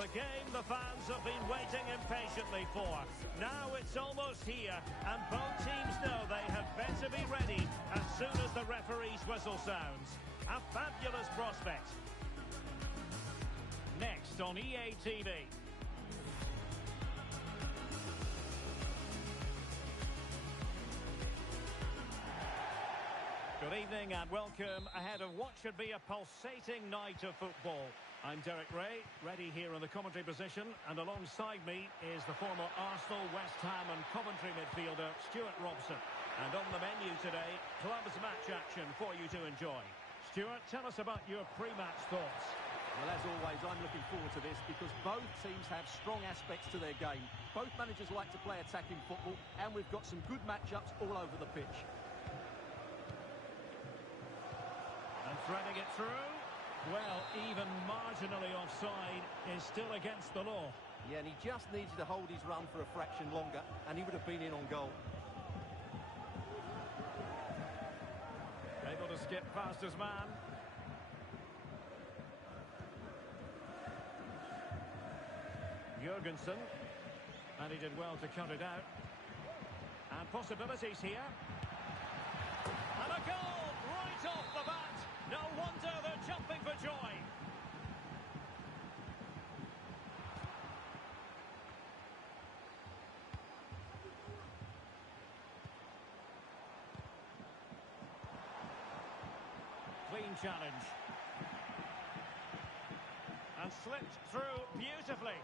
The game the fans have been waiting impatiently for. Now it's almost here, and both teams know they had better be ready as soon as the referee's whistle sounds. A fabulous prospect. Next on EA TV. Good evening and welcome ahead of what should be a pulsating night of football. I'm Derek Ray, ready here in the commentary position, and alongside me is the former Arsenal, West Ham and Coventry midfielder Stuart Robson. And on the menu today, clubs match action for you to enjoy. Stuart, tell us about your pre-match thoughts. Well, as always, I'm looking forward to this because both teams have strong aspects to their game. Both managers like to play attacking football, and we've got some good matchups all over the pitch. And threading it through. Well, even marginally offside is still against the law. Yeah, and he just needed to hold his run for a fraction longer, and he would have been in on goal. Able to skip past his man. Jurgensen. And he did well to cut it out. And possibilities here. And a goal right off the bat. No wonder they're jumping for joy. Clean challenge. And slipped through beautifully.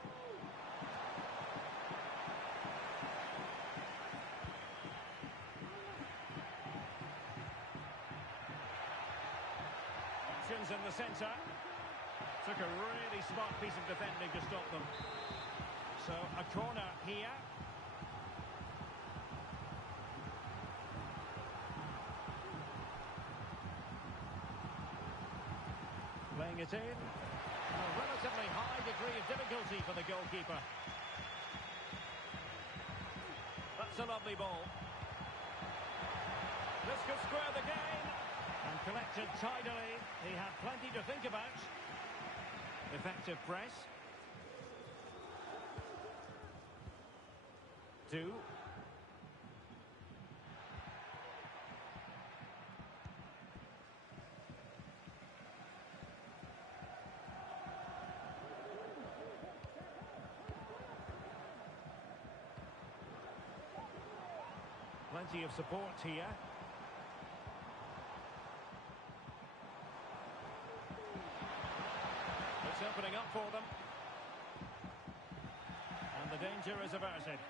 Options in the centre. Took a really smart piece of defending to stop them. So a corner here. Playing it in. A relatively high degree of difficulty for the goalkeeper. That's a lovely ball. This could square the game. And collected tidily. He had plenty to think about. Effective press. 2. Plenty of support here. It's opening up for them. And the danger is averted.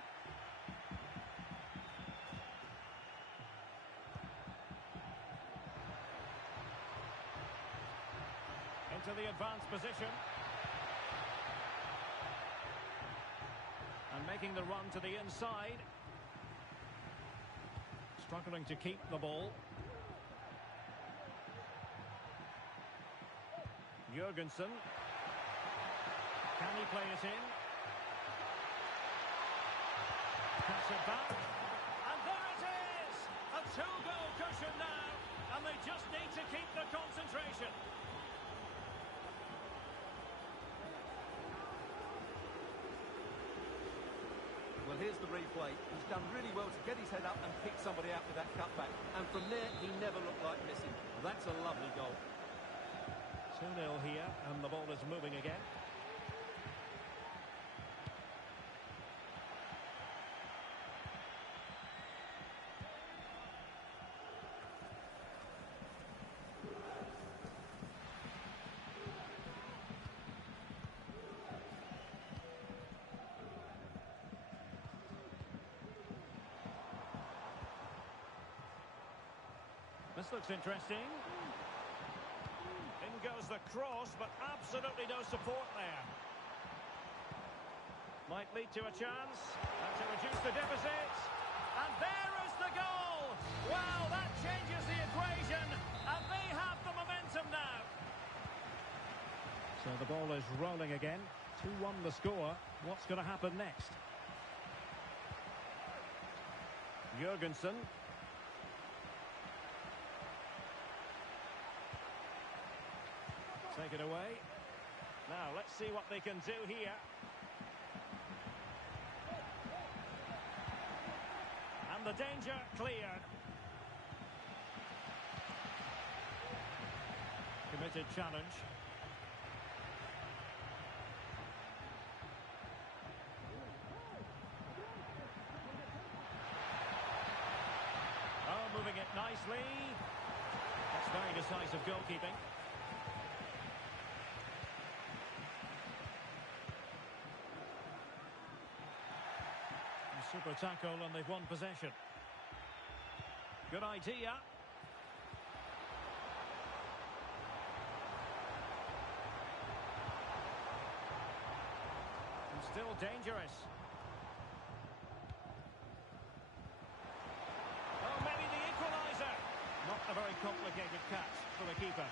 Into the advanced position. And making the run to the inside. Struggling to keep the ball. Jurgensen. Can he play it in? Pass it back. And there it is! A 2-goal cushion now. And they just need to keep the concentration. Well, here's the replay. He's done really well to get his head up and pick somebody out with that cutback. And from there, he never looked like missing. That's a lovely goal. 2-0 here, and the ball is moving again. This looks interesting. In goes the cross, but absolutely no support there. Might lead to a chance. And to reduce the deficit. And there is the goal! Wow, that changes the equation. And they have the momentum now. So the ball is rolling again. 2-1 the score. What's going to happen next? Jurgensen. Take it away. Now, let's see what they can do here. And the danger cleared. Committed challenge. Oh, moving it nicely. That's very decisive goalkeeping. Super tackle, and they've won possession. Good idea. And still dangerous. Oh, maybe the equaliser. Not a very complicated catch for the keeper.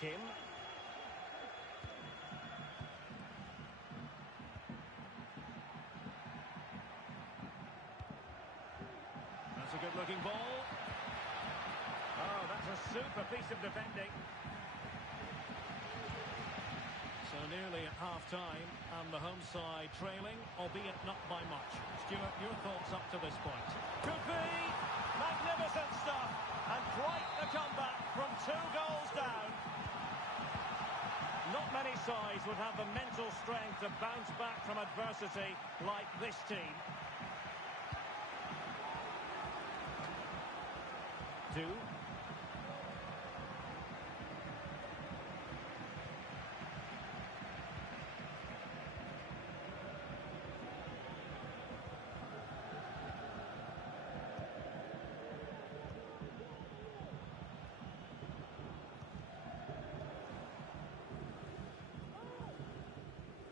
Kim. That's a good-looking ball. Oh, that's a super piece of defending. So nearly at half-time, and the home side trailing, albeit not by much. Stuart, your thoughts up to this point? Could be! Magnificent stuff! And quite the comeback from 2 goals down. Not many sides would have the mental strength to bounce back from adversity like this team. 2.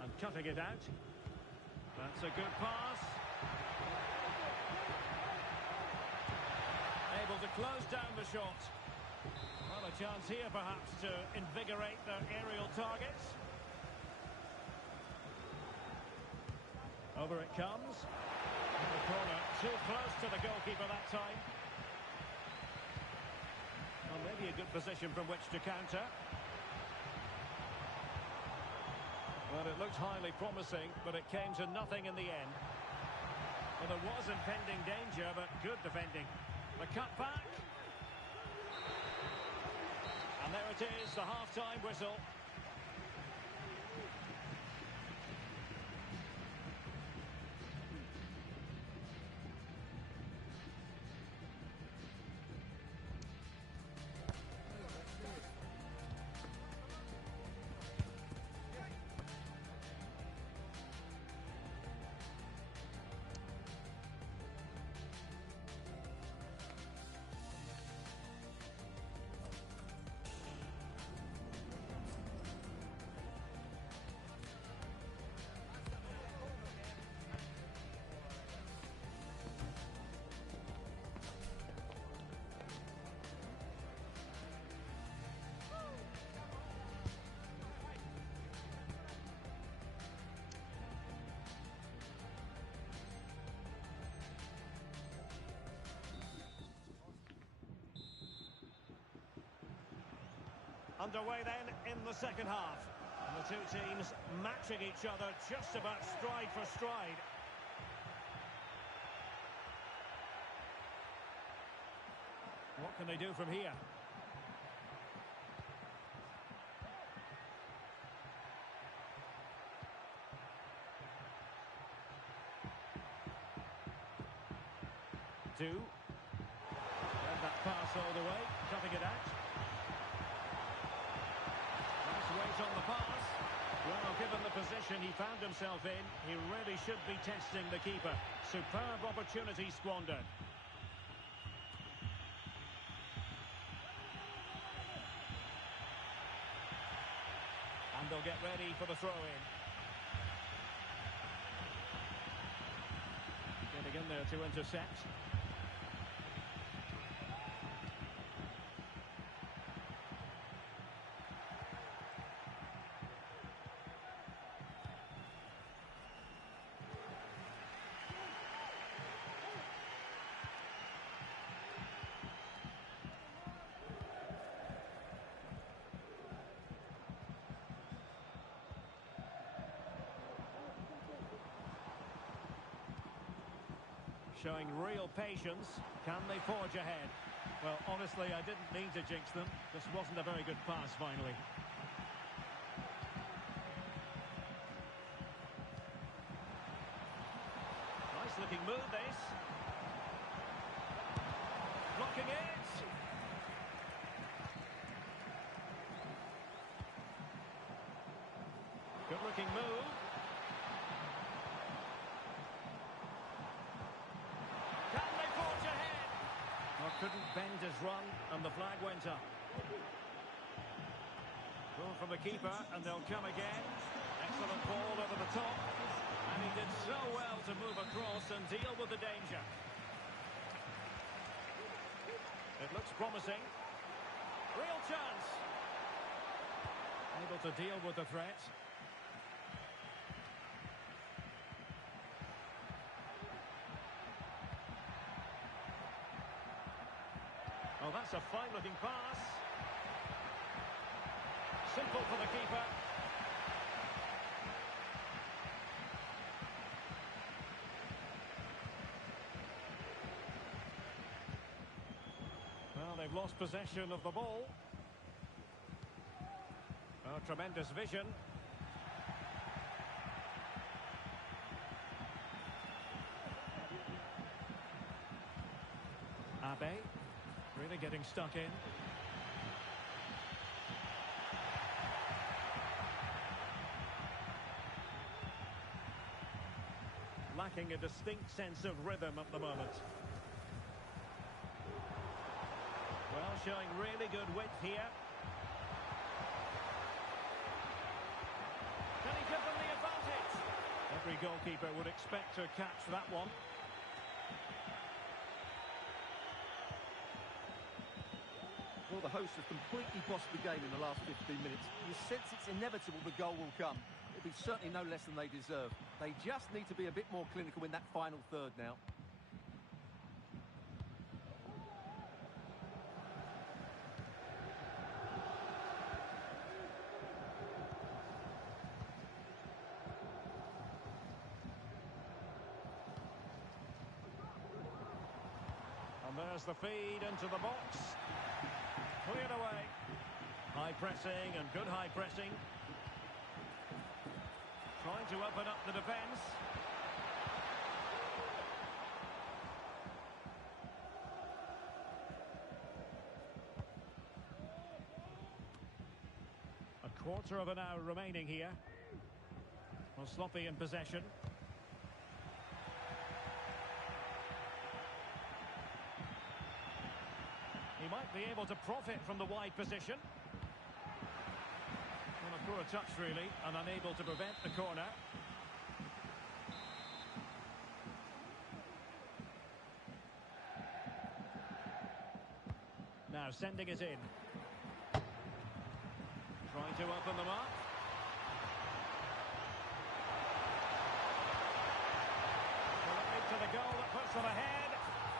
And cutting it out. That's a good pass. Able to close down the shot. Well, a chance here perhaps to invigorate their aerial targets. Over it comes. And the corner too close to the goalkeeper that time. Well, maybe a good position from which to counter. Well, it looked highly promising, but it came to nothing in the end. Well, there was impending danger, but good defending. The cut back. And there it is, the half-time whistle. Underway then in the second half. And the two teams matching each other just about stride for stride. What can they do from here? Two. And that pass all the way, cutting it out. Weight on the pass. Well, given the position he found himself in, he really should be testing the keeper. Superb opportunity squandered. And they'll get ready for the throw-in. Getting in there to intercept. showing real patience. Can they forge ahead? Well, honestly, I didn't mean to jinx them. This wasn't a very good pass, finally. Nice looking move, this. Blocking it. Good looking move. Can they forge ahead? Well, couldn't bend his run, and the flag went up. Goal from the keeper, and they'll come again. Excellent ball over the top. And he did so well to move across and deal with the danger. It looks promising. Real chance. Able to deal with the threat. Oh, that's a fine-looking pass. Simple for the keeper. Well, they've lost possession of the ball. Oh, tremendous vision. Abe. Really getting stuck in. Lacking a distinct sense of rhythm at the moment. Well, showing really good width here. Can he give them the advantage? Every goalkeeper would expect to catch that one. Well, the hosts have completely bossed the game in the last 15 minutes. You sense it's inevitable the goal will come. It'll be certainly no less than they deserve. They just need to be a bit more clinical in that final third now. And there's the feed into the box. Cleared away. High pressing and good high pressing. Trying to open up the defence. A quarter of an hour remaining here. Well, sloppy in possession. He might be able to profit from the wide position. Well, a poor touch, really, and unable to prevent the corner. Now sending it in. Trying to open them up. Will it lead to the goal that puts them ahead?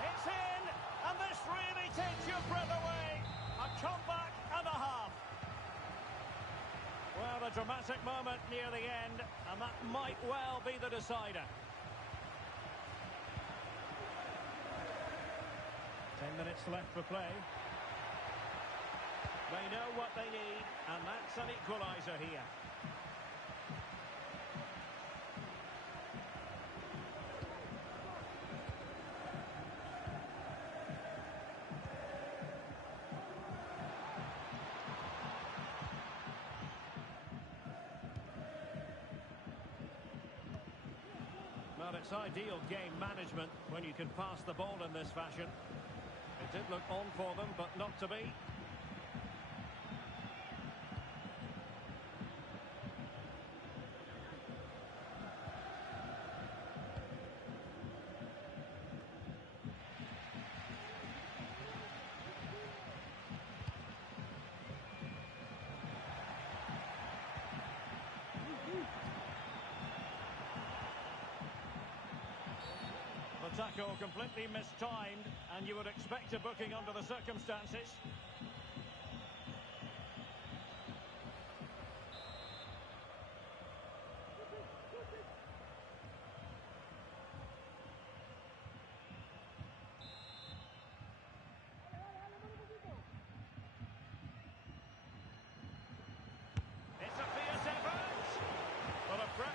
It's in! And this really takes your breath away. A comeback and a half. Well, a dramatic moment near the end, and that might well be the decider. 10 minutes left for play. They know what they need, and that's an equaliser here. Well, it's ideal game management when you can pass the ball in this fashion. It did look on for them, but not to be. The tackle completely mistimed, and you would expect a booking under the circumstances.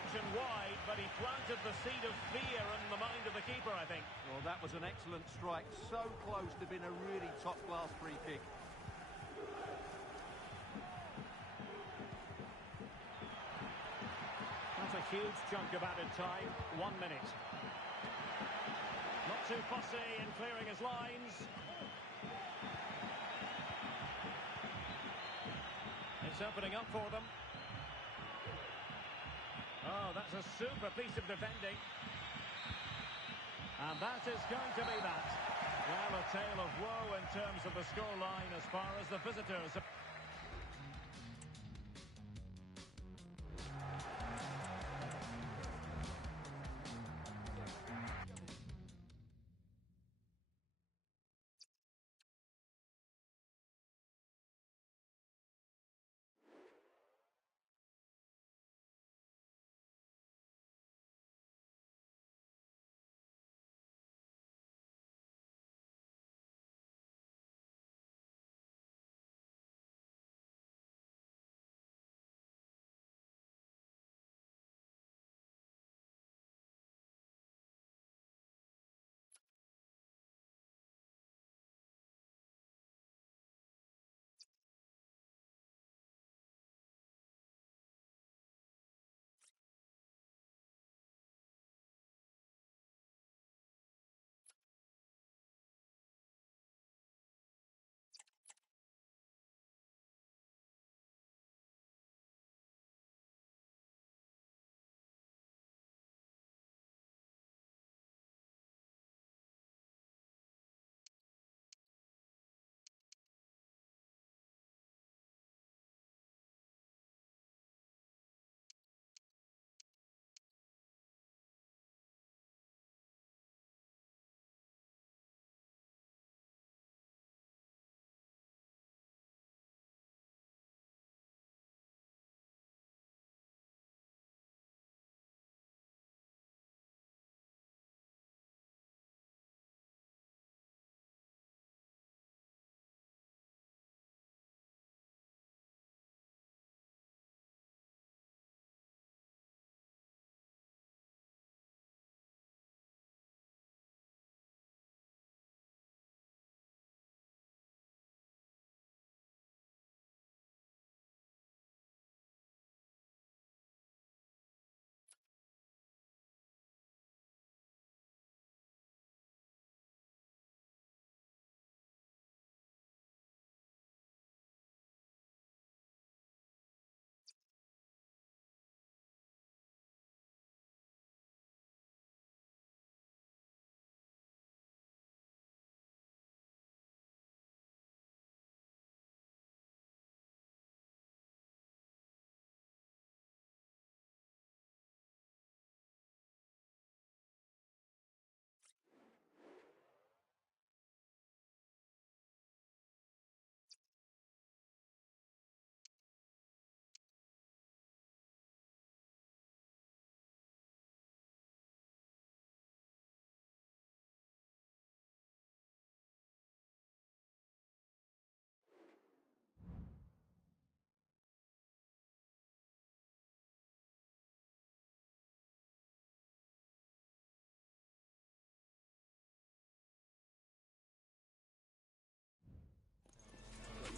option wide, but he planted the seed of fear in the mind of the keeper, I think. Well, that was an excellent strike. So close to being a really top-class free kick. That's a huge chunk of added time. 1 minute. Not too fussy in clearing his lines. It's opening up for them. Oh, that's a super piece of defending. And that is going to be that. Well, a tale of woe in terms of the scoreline as far as the visitors.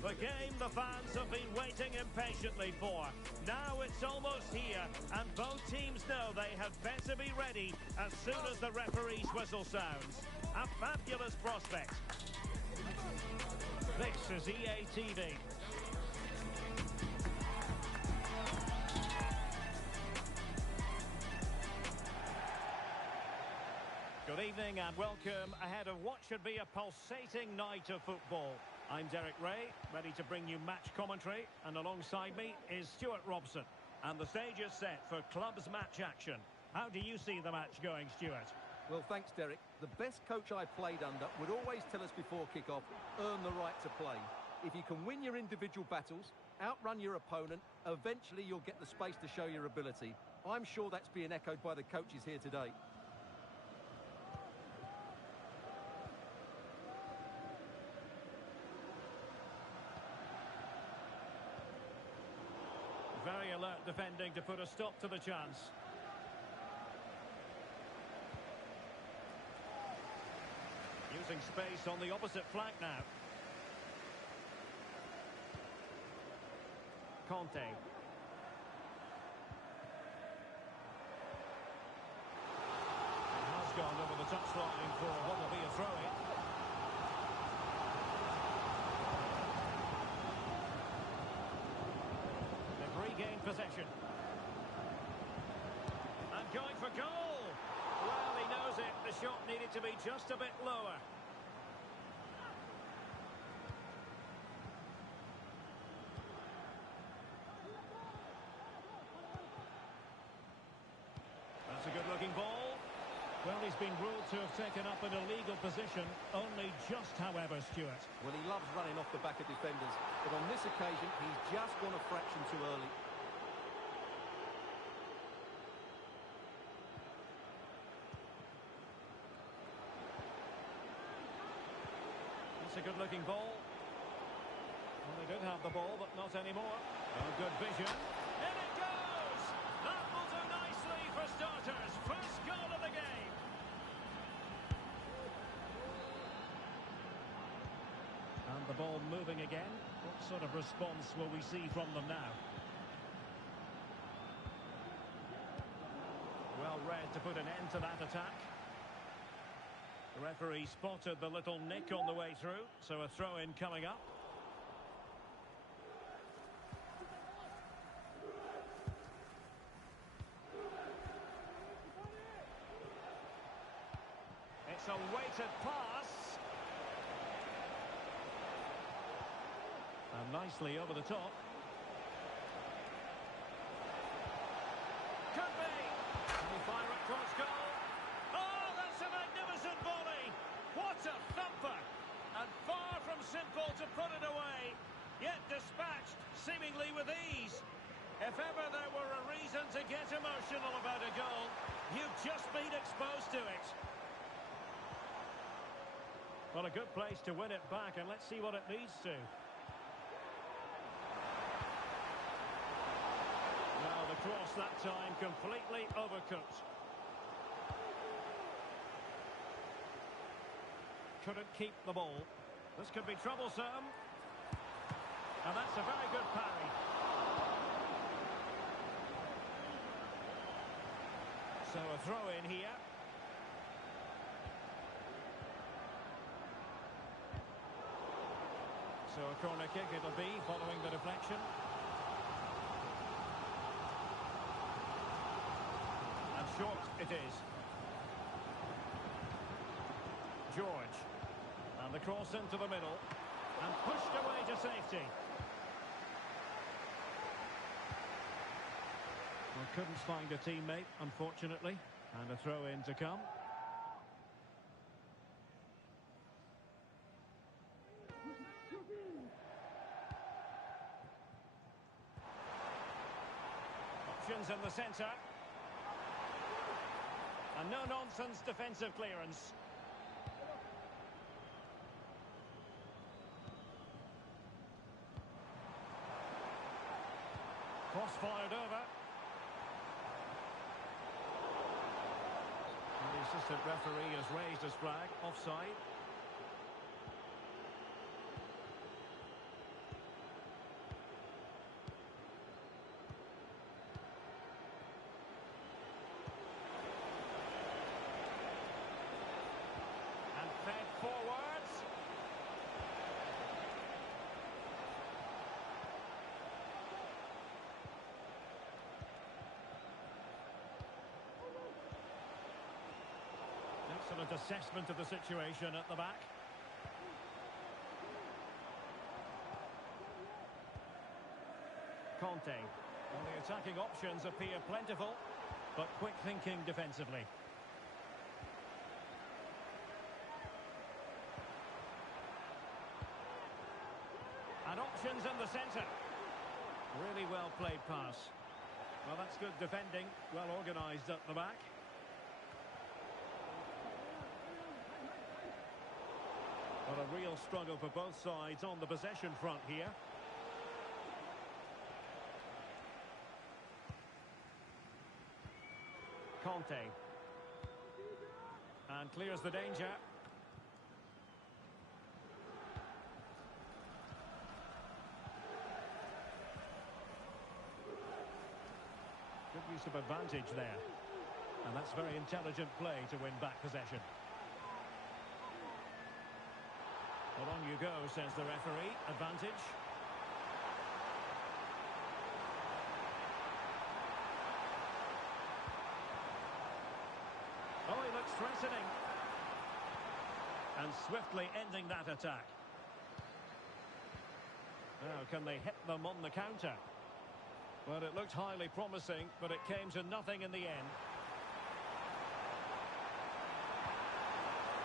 The game the fans have been waiting impatiently for. Now it's almost here, and both teams know they had better be ready as soon as the referee's whistle sounds. A fabulous prospect. This is EA TV. Good evening and welcome ahead of what should be a pulsating night of football. I'm Derek Ray, ready to bring you match commentary, and alongside me is Stuart Robson. And the stage is set for clubs match action. How do you see the match going, Stuart? Well, thanks, Derek. The best coach I played under would always tell us before kick-off, earn the right to play. If you can win your individual battles, outrun your opponent, eventually you'll get the space to show your ability. I'm sure that's being echoed by the coaches here today. Very alert defending to put a stop to the chance. Losing space on the opposite flank now. Conte. Has gone over the touchline for what will be a throw-in. They've regained possession. And going for goal. Well, he knows it. The shot needed to be just a bit lower. That's a good-looking ball. Well, he's been ruled to have taken up an illegal position, only just, however, Stuart. Well, he loves running off the back of defenders, but on this occasion, he's just gone a fraction too early. That's a good-looking ball. Well, they did have the ball, but not anymore. Oh, good vision. In it goes! That will do nicely for starters. First goal of the game. And the ball moving again. What sort of response will we see from them now? Well read to put an end to that attack. The referee spotted the little nick on the way through, so a throw-in coming up. It's a weighted pass. And nicely over the top. Could be. Can he fire it cross goal? Oh, that's a magnificent volley. What a thumper. And far from simple to put it away. Yet dispatched, seemingly with ease. If ever there were a reason to get emotional about a goal, you've just been exposed to it. Well, a good place to win it back, and let's see what it leads to. Now the cross that time completely overcooked. Couldn't keep the ball. This could be troublesome. And that's a very good parry. So a throw in here. So a corner kick it'll be following the deflection. And short it is. George. And the cross into the middle. And pushed away to safety. Well, couldn't find a teammate, unfortunately. And a throw-in to come. Options in the centre. And no-nonsense defensive clearance. Cross fired over. And the assistant referee has raised his flag. Offside. And fed forwards. Excellent assessment of the situation at the back. Conte. Well, the attacking options appear plentiful, but quick thinking defensively. And options in the centre. Really well played pass. Well, that's good defending, well organised at the back. Well, a real struggle for both sides on the possession front here. Conte. And clears the danger. use of advantage there. And that's very intelligent play to win back possession. Well, on you go, says the referee. Advantage. Oh, he looks threatening. And swiftly ending that attack. Now, can they hit them on the counter? Well, it looked highly promising, but it came to nothing in the end.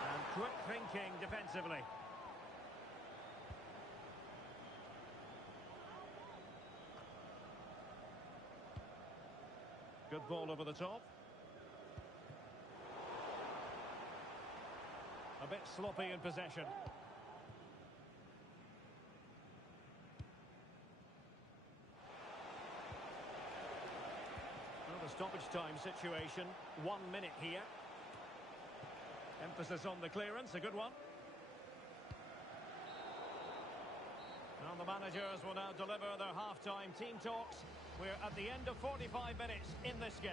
And quick thinking defensively. Good ball over the top. A bit sloppy in possession. Well, the stoppage time situation. 1 minute here. Emphasis on the clearance. A good one. And the managers will now deliver their half-time team talks. We're at the end of 45 minutes in this game.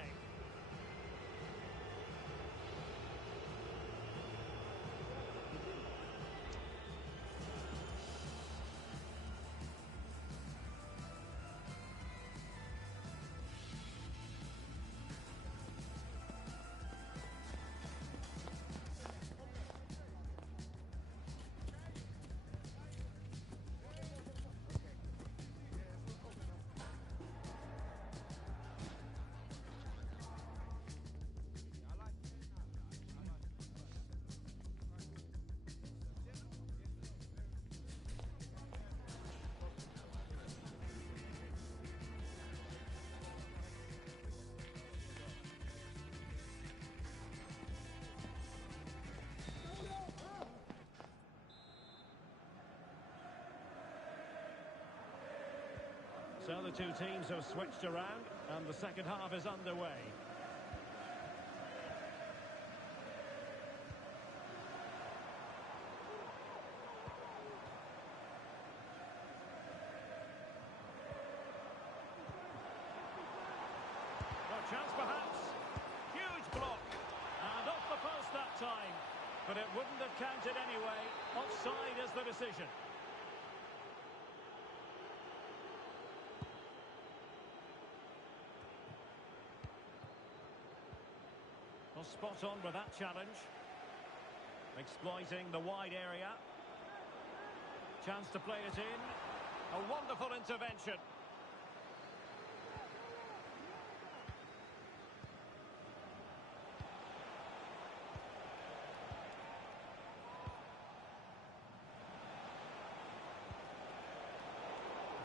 So the two teams have switched around and the second half is underway. No chance perhaps. Huge block. And off the post that time. But it wouldn't have counted anyway. Offside is the decision. Spot on with that challenge. Exploiting the wide area. Chance to play it in. A wonderful intervention.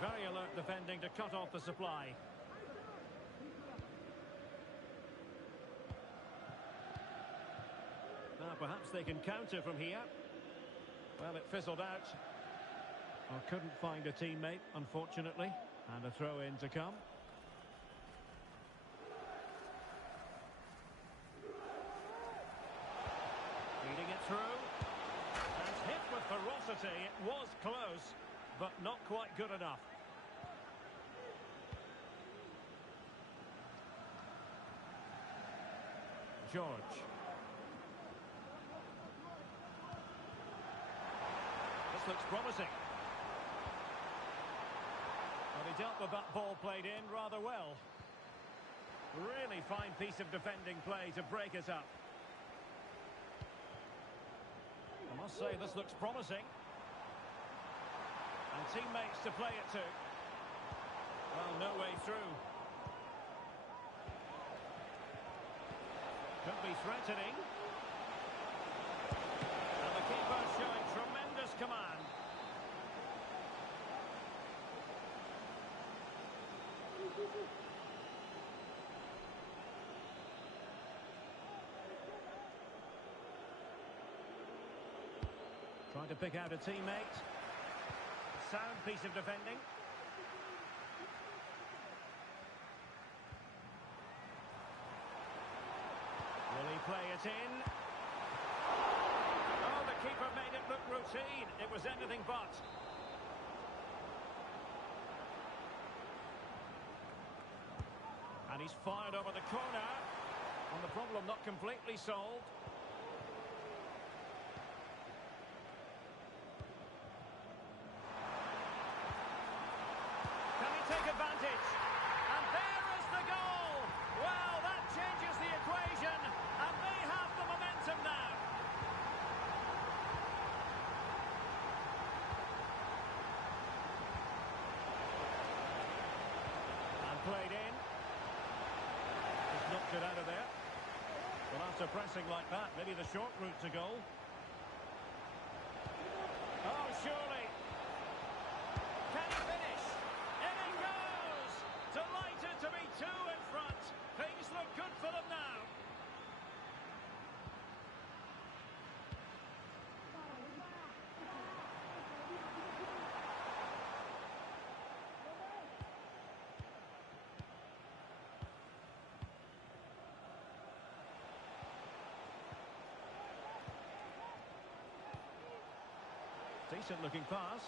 Very alert defending to cut off the supply. Perhaps they can counter from here. Well, it fizzled out. Or couldn't find a teammate, unfortunately. And a throw-in to come. Feeding it through. And hit with ferocity. It was close, but not quite good enough. George. Looks promising. Well, he dealt with that ball played in rather well. Really fine piece of defending play to break it up. I must say this looks promising. And teammates to play it to. Well, no way through. Could be threatening. And the keeper showing tremendous command. Trying to pick out a teammate. Sound piece of defending. Will he play it in? Oh, the keeper made it look routine. It was anything but. And he's fired over the corner. And the problem not completely solved. Can he take advantage? And there is the goal! Well, that changes the equation. And they have the momentum now. And played in. Just knocked it out of there. Well, after pressing like that, maybe the short route to goal. Oh, surely. Can he finish? In it goes! Delighted to be two in front. Things look good for them now. Decent looking pass.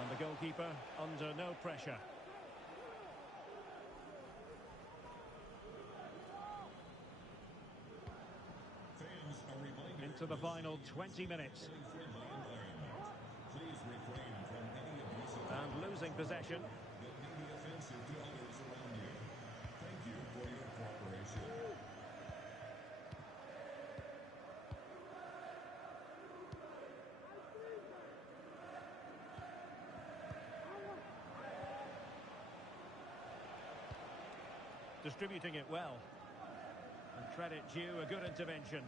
And the goalkeeper under no pressure. Into the final 20 minutes. And losing possession. Distributing it well. And credit due, a good intervention.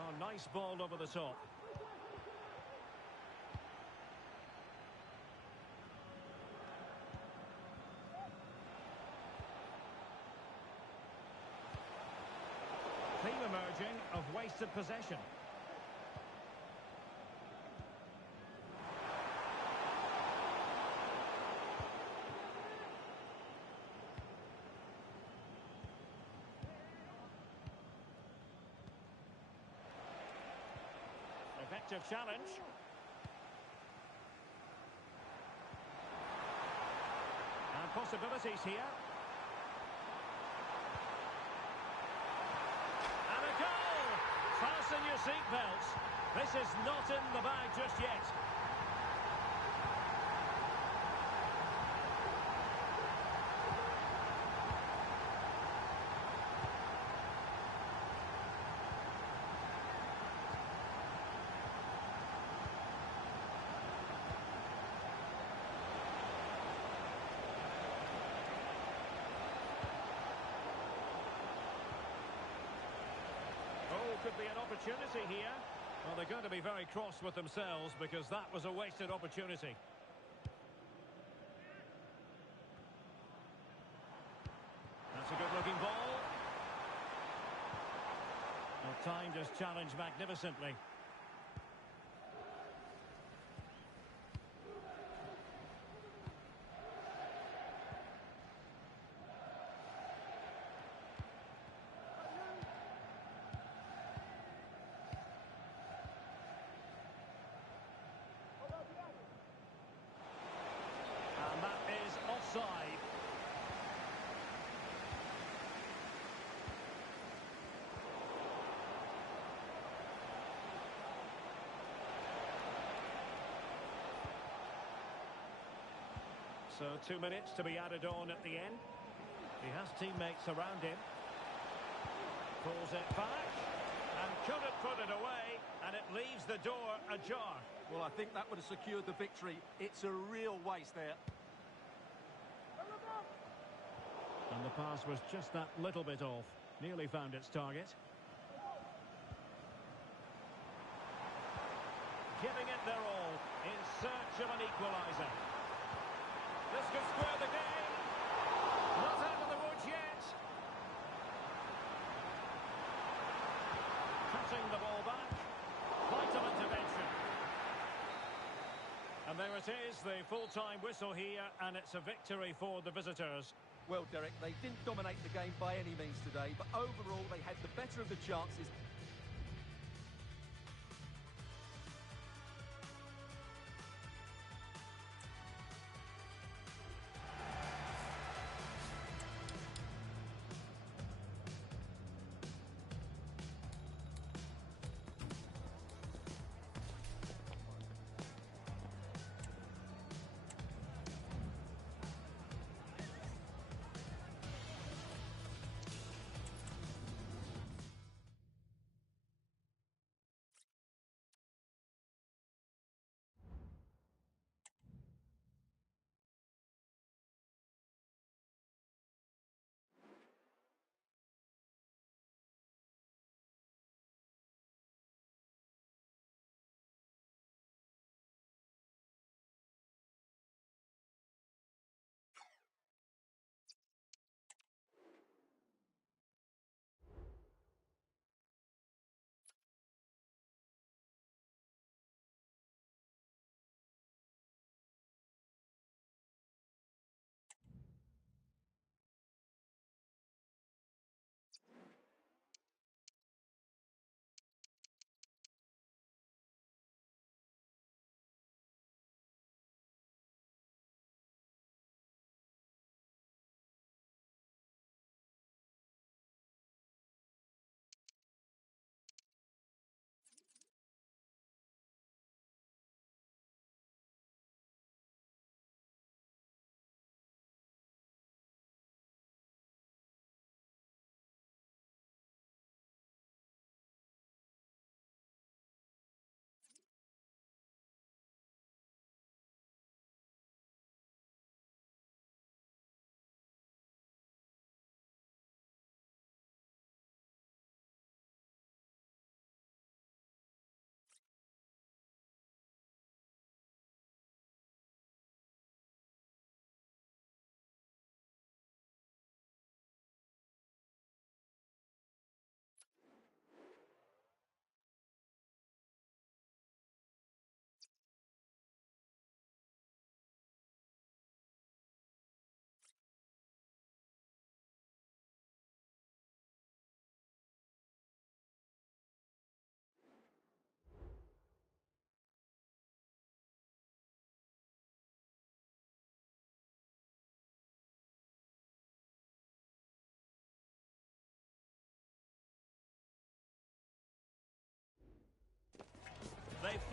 Oh, nice ball over the top. Theme emerging of wasted possession. Effective challenge. And possibilities here. And a goal! Fasten your seatbelts. This is not in the bag just yet. Could be an opportunity here. Well, they're going to be very cross with themselves because that was a wasted opportunity. That's a good-looking ball. Well, timed his challenge magnificently. Offside. So 2 minutes to be added on at the end. He has teammates around him. Pulls it back and couldn't put it away, and it leaves the door ajar. Well, I think that would have secured the victory. It's a real waste there. And the pass was just that little bit off. Nearly found its target. Giving it their all in search of an equaliser. This could square the game. Not out of the woods yet. Cutting the ball back. Vital intervention. And there it is, the full-time whistle here, and it's a victory for the visitors. Well, Derek, they didn't dominate the game by any means today, but overall they had the better of the chances.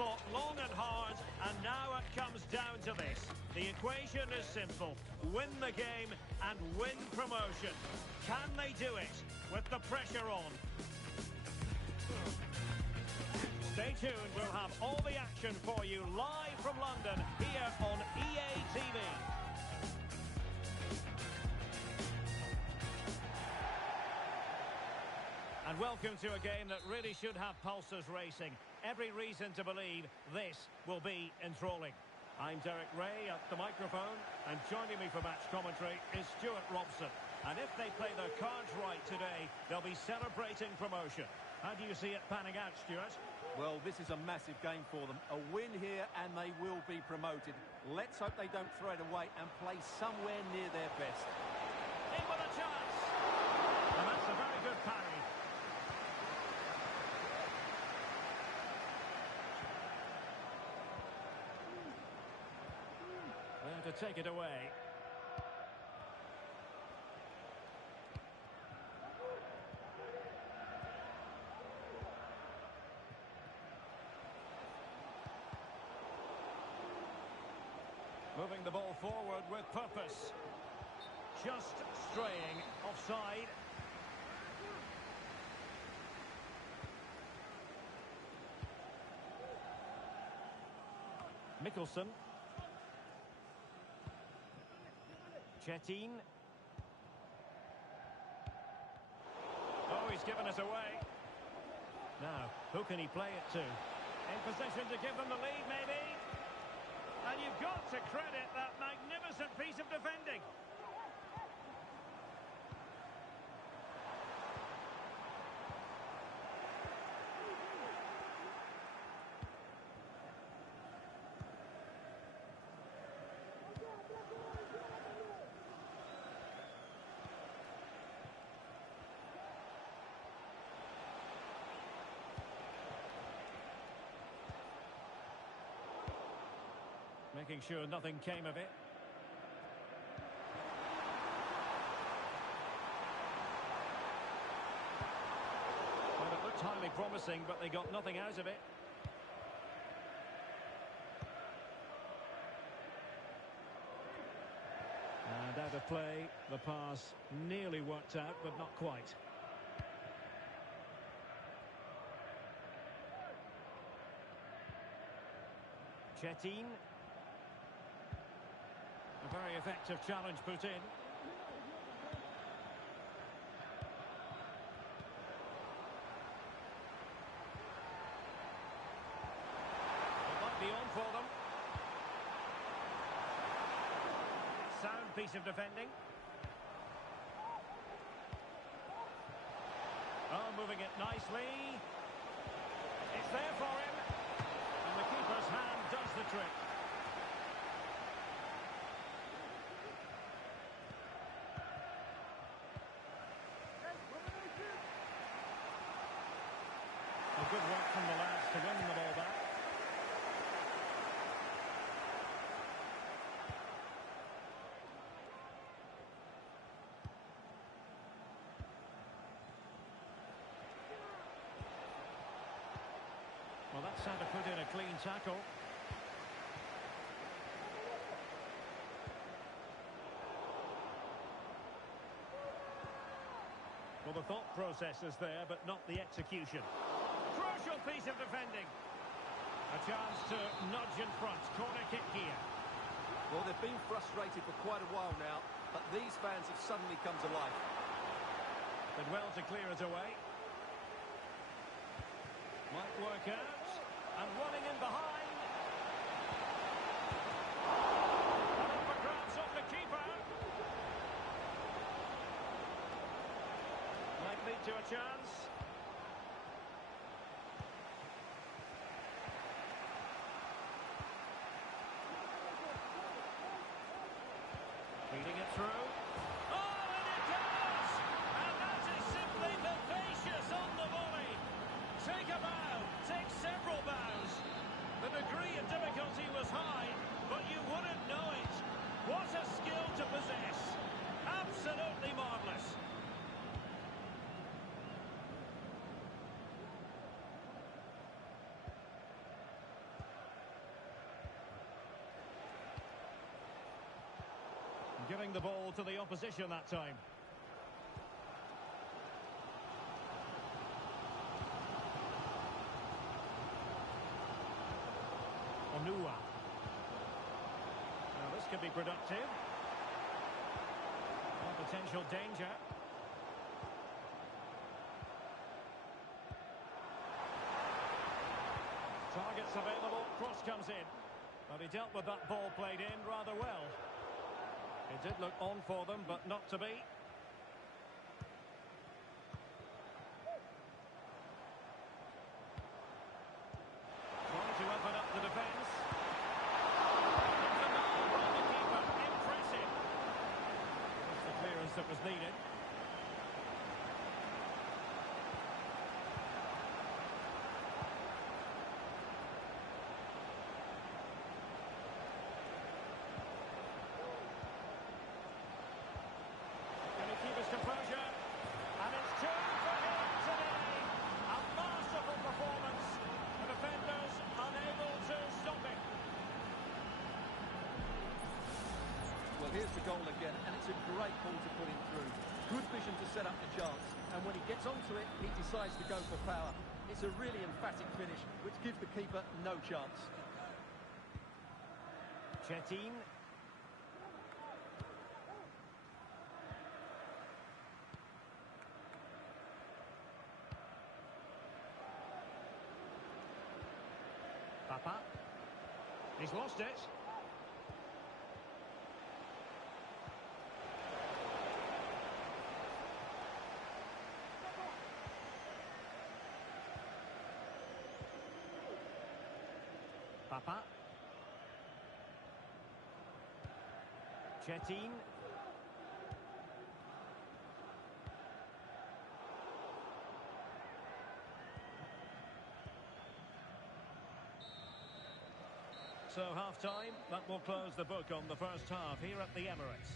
fought long and hard, and now it comes down to this. The equation is simple. Win the game and win promotion. Can they do it with the pressure on? Stay tuned, we'll have all the action for you live from London here on EA TV. And welcome to a game that really should have pulses racing. Every reason to believe this will be enthralling. I'm Derek Ray at the microphone, and joining me for match commentary is Stuart Robson. And if they play their cards right today, they'll be celebrating promotion. How do you see it panning out, Stuart? Well, this is a massive game for them. A win here and they will be promoted. Let's hope they don't throw it away and play somewhere near their best. In with a chance! And that's a very good parry. There to take it away. Moving the ball forward with purpose. Just straying offside. Mickelson. Chetine. Oh, he's given us away. Now, who can he play it to? In position to give them the lead, maybe. And you've got to credit that magnificent piece of defending. Making sure nothing came of it. Well, it looked highly promising, but they got nothing out of it. And out of play, the pass nearly worked out, but not quite. Chetine. A very effective challenge put in. It might be on for them. Sound piece of defending. Oh, moving it nicely. It's there for him. And the keeper's hand does the trick. Good work from the lads to win the ball back. Well, that's how to put in a clean tackle. Well, the thought process is there, but not the execution. Crucial piece of defending. A chance to nudge in front. Corner kick here. Well, they've been frustrated for quite a while now, but these fans have suddenly come to life. Did well to clear it away. Might work out. And running in behind. And up for grabs off the keeper. Might lead to a chance. Feeding it through. Oh, and it goes! And that is simply vivacious on the volley. Take a bow, take several bows. The degree of difficulty was high, but you wouldn't know it. What a skill to possess. Absolutely marvellous. Giving the ball to the opposition that time. Onua. Now this could be productive. Potential danger. Targets available, cross comes in. But he dealt with that ball played in rather well. It did look on for them, but not to be. Trying to open up the defence. Denied by the keeper. Impressive. That's the clearance that was needed. Composure, and it's two for him today. A masterful performance. The defenders unable to stop it. Well, here's the goal again, and it's a great ball to put him through. Good vision to set up the chance, and when he gets onto it, he decides to go for power. It's a really emphatic finish, which gives the keeper no chance. Chetin. Papa. He's lost it. Papa. Chetin. So half-time, that will close the book on the first half here at the Emirates.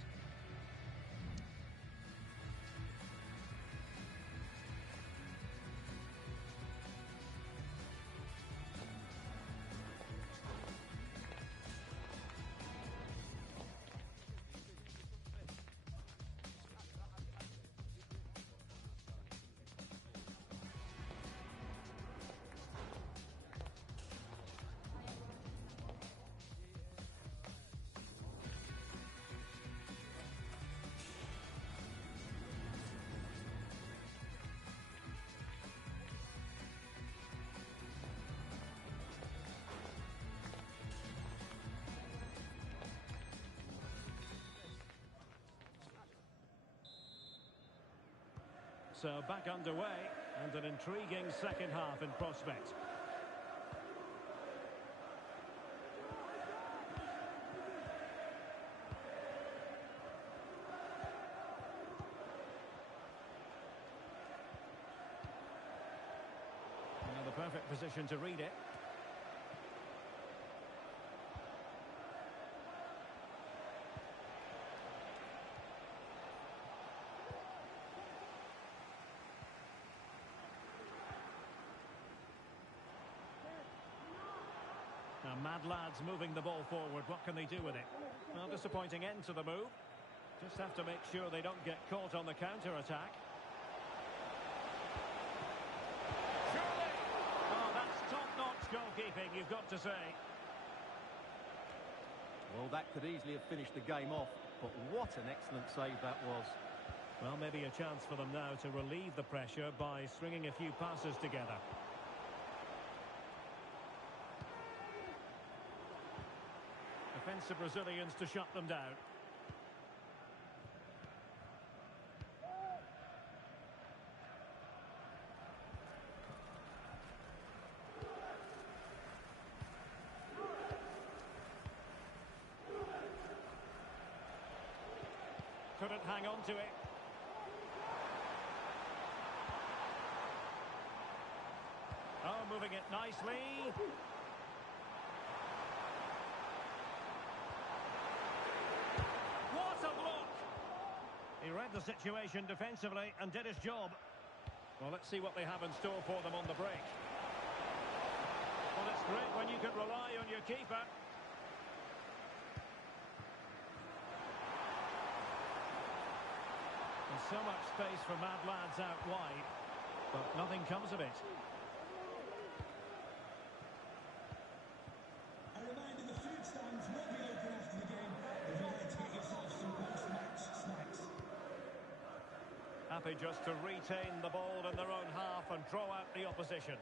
So back underway, and an intriguing second half in prospect. Now the perfect position to read it. Now, mad lads moving the ball forward. What can they do with it? Well, disappointing end to the move. Just have to make sure they don't get caught on the counter-attack. Surely! Oh, that's top-notch goalkeeping, you've got to say. Well, that could easily have finished the game off, but what an excellent save that was. Well, maybe a chance for them now to relieve the pressure by stringing a few passes together. Defensive Brazilians to shut them down. Couldn't hang on to it. Oh, moving it nicely. He read the situation defensively and did his job. Well, let's see what they have in store for them on the break. Well, it's great when you can rely on your keeper. So much space for mad lads out wide, but nothing comes of it. A reminder, the food stands will be open after the game if you'd like to get yourself some post-match snacks. Happy just to retain the ball in their own half and draw out the opposition.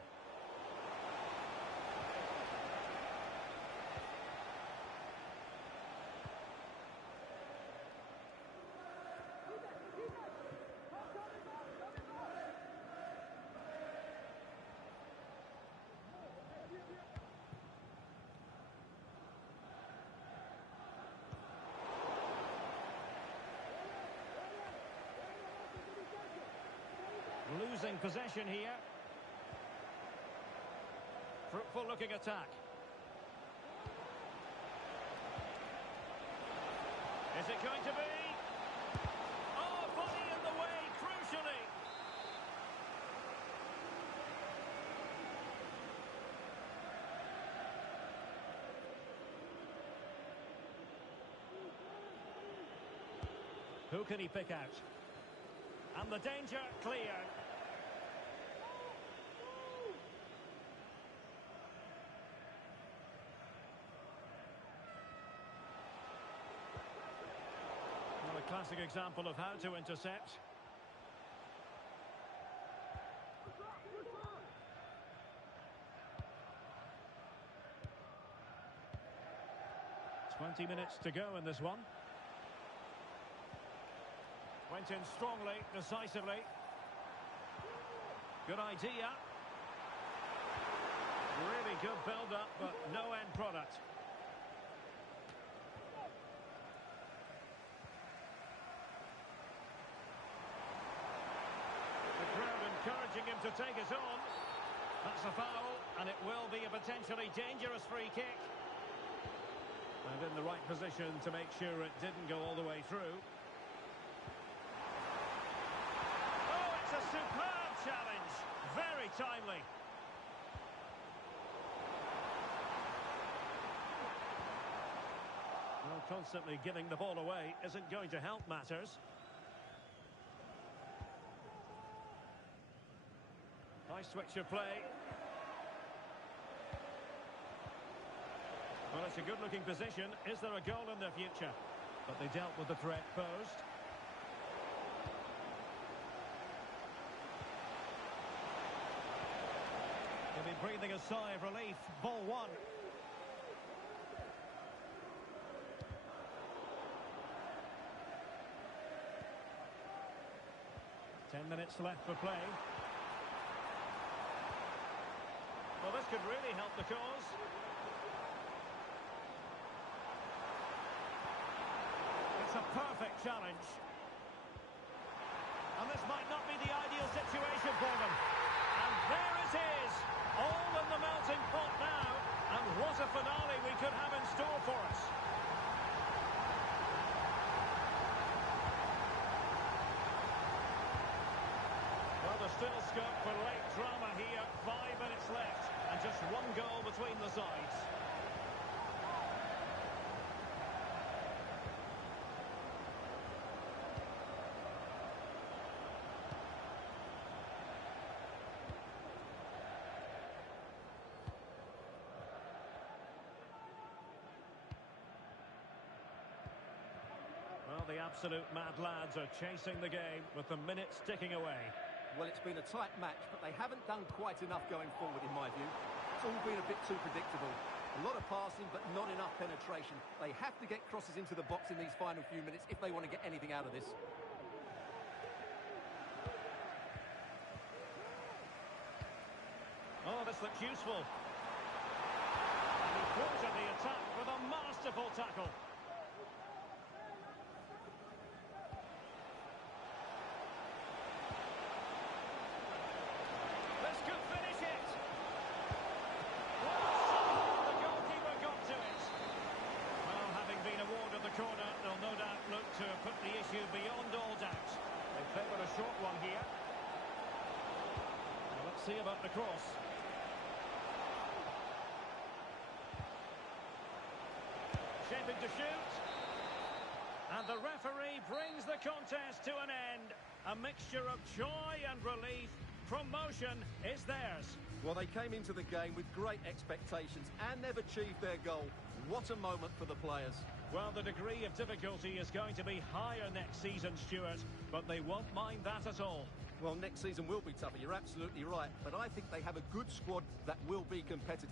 Losing possession here. Fruitful looking attack. Is it going to be? Oh, body in the way, crucially. Who can he pick out? And the danger cleared. Well, a classic example of how to intercept. "20 minutes to go in this one. Went in strongly, decisively. Good idea. Really good build-up, but no end product. The crowd encouraging him to take it on. That's a foul, and it will be a potentially dangerous free kick. And in the right position to make sure it didn't go all the way through. A superb challenge, very timely. Well, constantly giving the ball away isn't going to help matters. Nice switch of play. Well, it's a good-looking position. Is there a goal in their future? But they dealt with the threat posed. He'll be breathing a sigh of relief. Ball one. Ten minutes left for play. Well, this could really help the cause. It's a perfect challenge. And this might not be the ideal situation for them. And there it is. All in the melting pot now, and what a finale we could have in store for us. Well, there's still scope for late drama here. 5 minutes left, and just one goal between the sides. Well, the absolute mad lads are chasing the game with the minutes ticking away. Well, it's been a tight match, but they haven't done quite enough going forward, in my view. It's all been a bit too predictable. A lot of passing, but not enough penetration. They have to get crosses into the box in these final few minutes if they want to get anything out of this. Oh, this looks useful. And he thwarted the attack with a masterful tackle. Corner, they'll no doubt look to put the issue beyond all doubt. They favoured a short one here. Well, let's see about the cross. Shaping to shoot. And the referee brings the contest to an end. A mixture of joy and relief. Promotion is theirs. Well, they came into the game with great expectations and they've achieved their goal. What a moment for the players. Well, the degree of difficulty is going to be higher next season, Stuart, but they won't mind that at all. Well, next season will be tougher, you're absolutely right, but I think they have a good squad that will be competitive.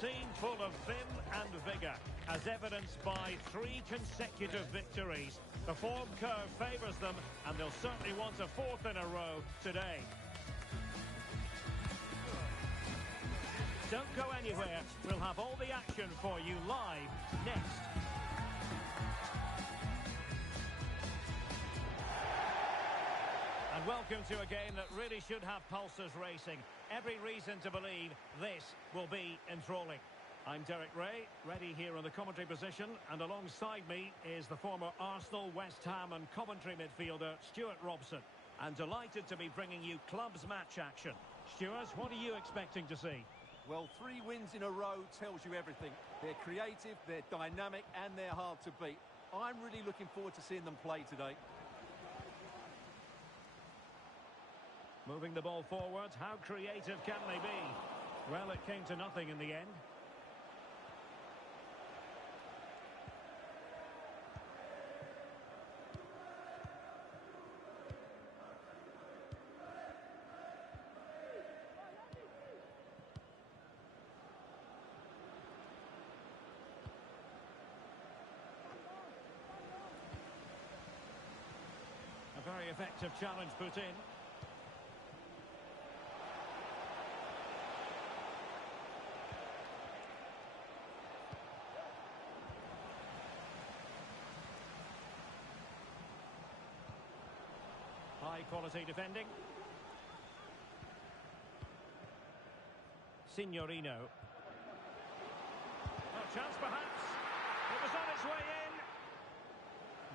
team full of vim and vigour, as evidenced by 3 consecutive victories. The form curve favours them, and they'll certainly want a 4th in a row today. Don't go anywhere. We'll have all the action for you live next. And welcome to a game that really should have pulses racing. Every reason to believe this will be enthralling. I'm Derek Ray, ready here on the commentary position, and alongside me is the former Arsenal, West Ham and Coventry midfielder Stuart Robson. And delighted to be bringing you clubs match action. Stuart, what are you expecting to see? Well, 3 wins in a row tells you everything. They're creative, they're dynamic, and they're hard to beat. I'm really looking forward to seeing them play today. Moving the ball forward, how creative can they be? Well, it came to nothing in the end. A very effective challenge put in. High quality defending. Signorino. A chance perhaps. It was on its way in.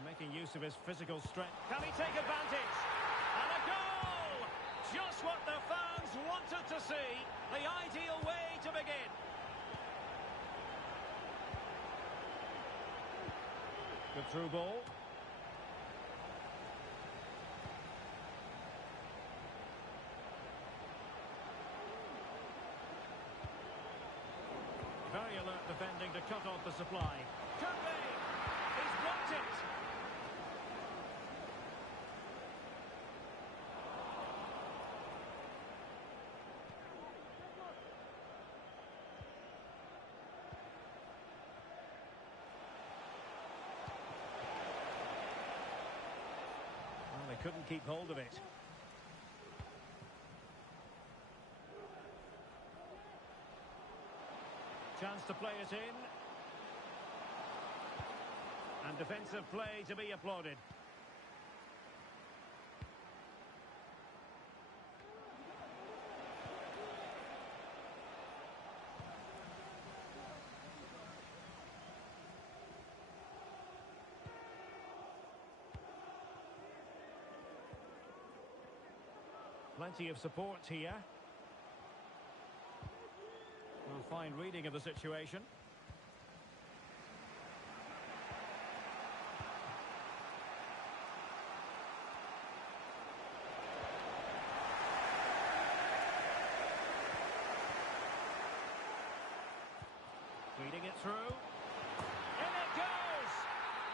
Making use of his physical strength. Can he take advantage? And a goal! Just what the fans wanted to see. The ideal way to begin. Good through ball. Very alert defending to cut off the supply. Could be! He's blocked it! Well, they couldn't keep hold of it. Chance to play it in. And defensive play to be applauded. Plenty of support here. Well, fine reading of the situation. Feeding it through. In it goes!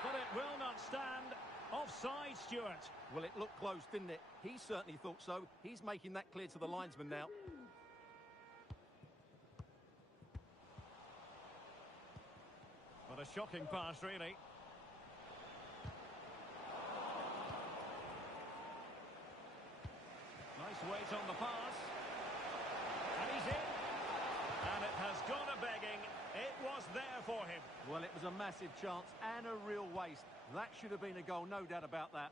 But it will not stand. Offside, Stuart. Well, it looked close, didn't it? He certainly thought so. He's making that clear to the linesman now. What a shocking pass, really. Nice weight on the pass. And he's in. And it has gone a begging. It was there for him. Well, it was a massive chance and a real waste. That should have been a goal, no doubt about that.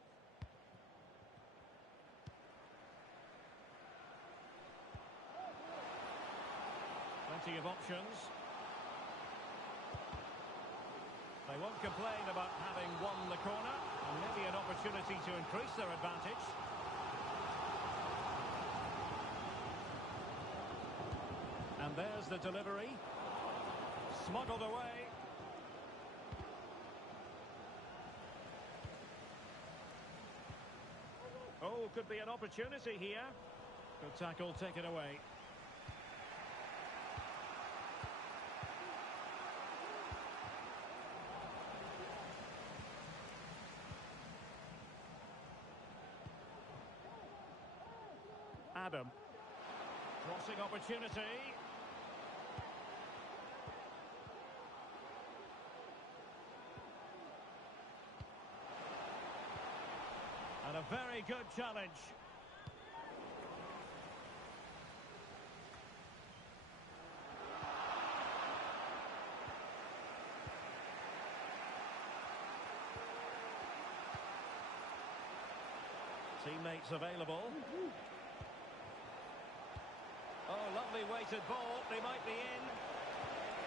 Plenty of options. They won't complain about having won the corner, and maybe an opportunity to increase their advantage. And there's the delivery. Smuggled away. Oh, could be an opportunity here. Good tackle, taken away. Adam. Crossing opportunity. And a very good challenge. Teammates available. Oh, lovely weighted ball. They might be in.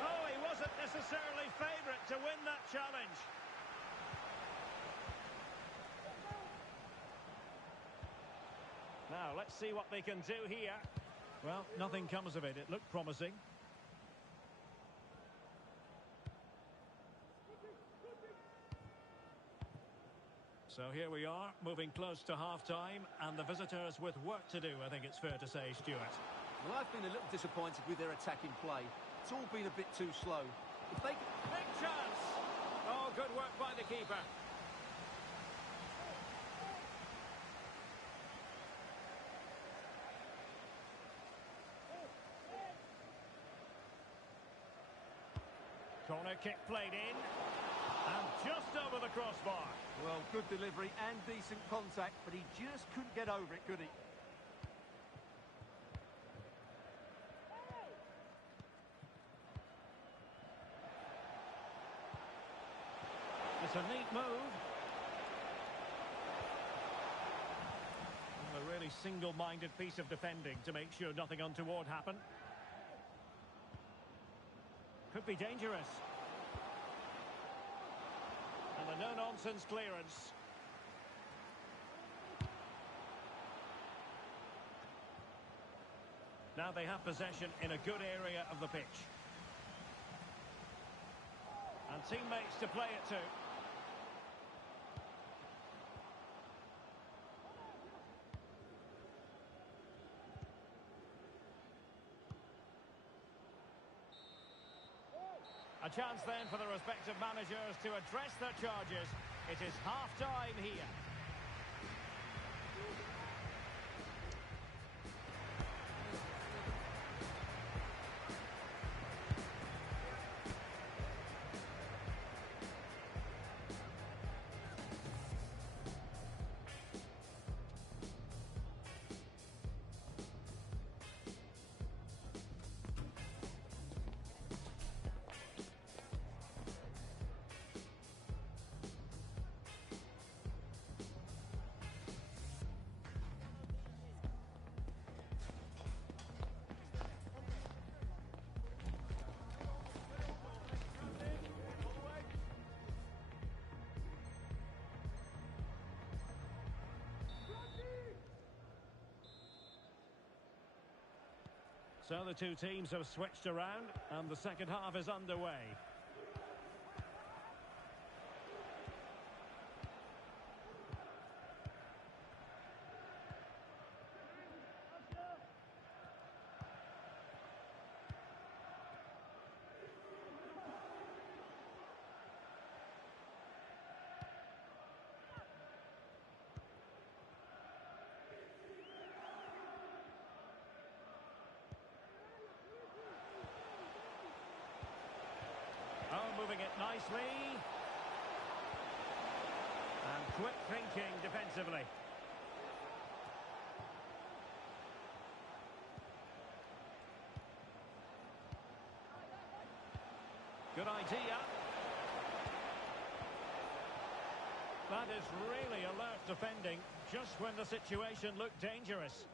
Oh, he wasn't necessarily favourite to win that challenge. Now, let's see what they can do here. Well, nothing comes of it. It looked promising. So here we are, moving close to half-time, and the visitors with work to do, I think it's fair to say, Stuart. Well, I've been a little disappointed with their attacking play. It's all been a bit too slow. If they... Big chance! Oh, good work by the keeper. Corner kick played in. And just over the crossbar. Well, good delivery and decent contact, but he just couldn't get over it, could he? It's a neat move. Well, a really single-minded piece of defending to make sure nothing untoward happened. Could be dangerous. And a no-nonsense clearance. Now they have possession in a good area of the pitch. And teammates to play it to. A chance then for the respective managers to address their charges. It is half-time here. So the two teams have switched around and the second half is underway. Oh, moving it nicely. And quick thinking defensively. Good idea. That is really alert defending, just when the situation looked dangerous.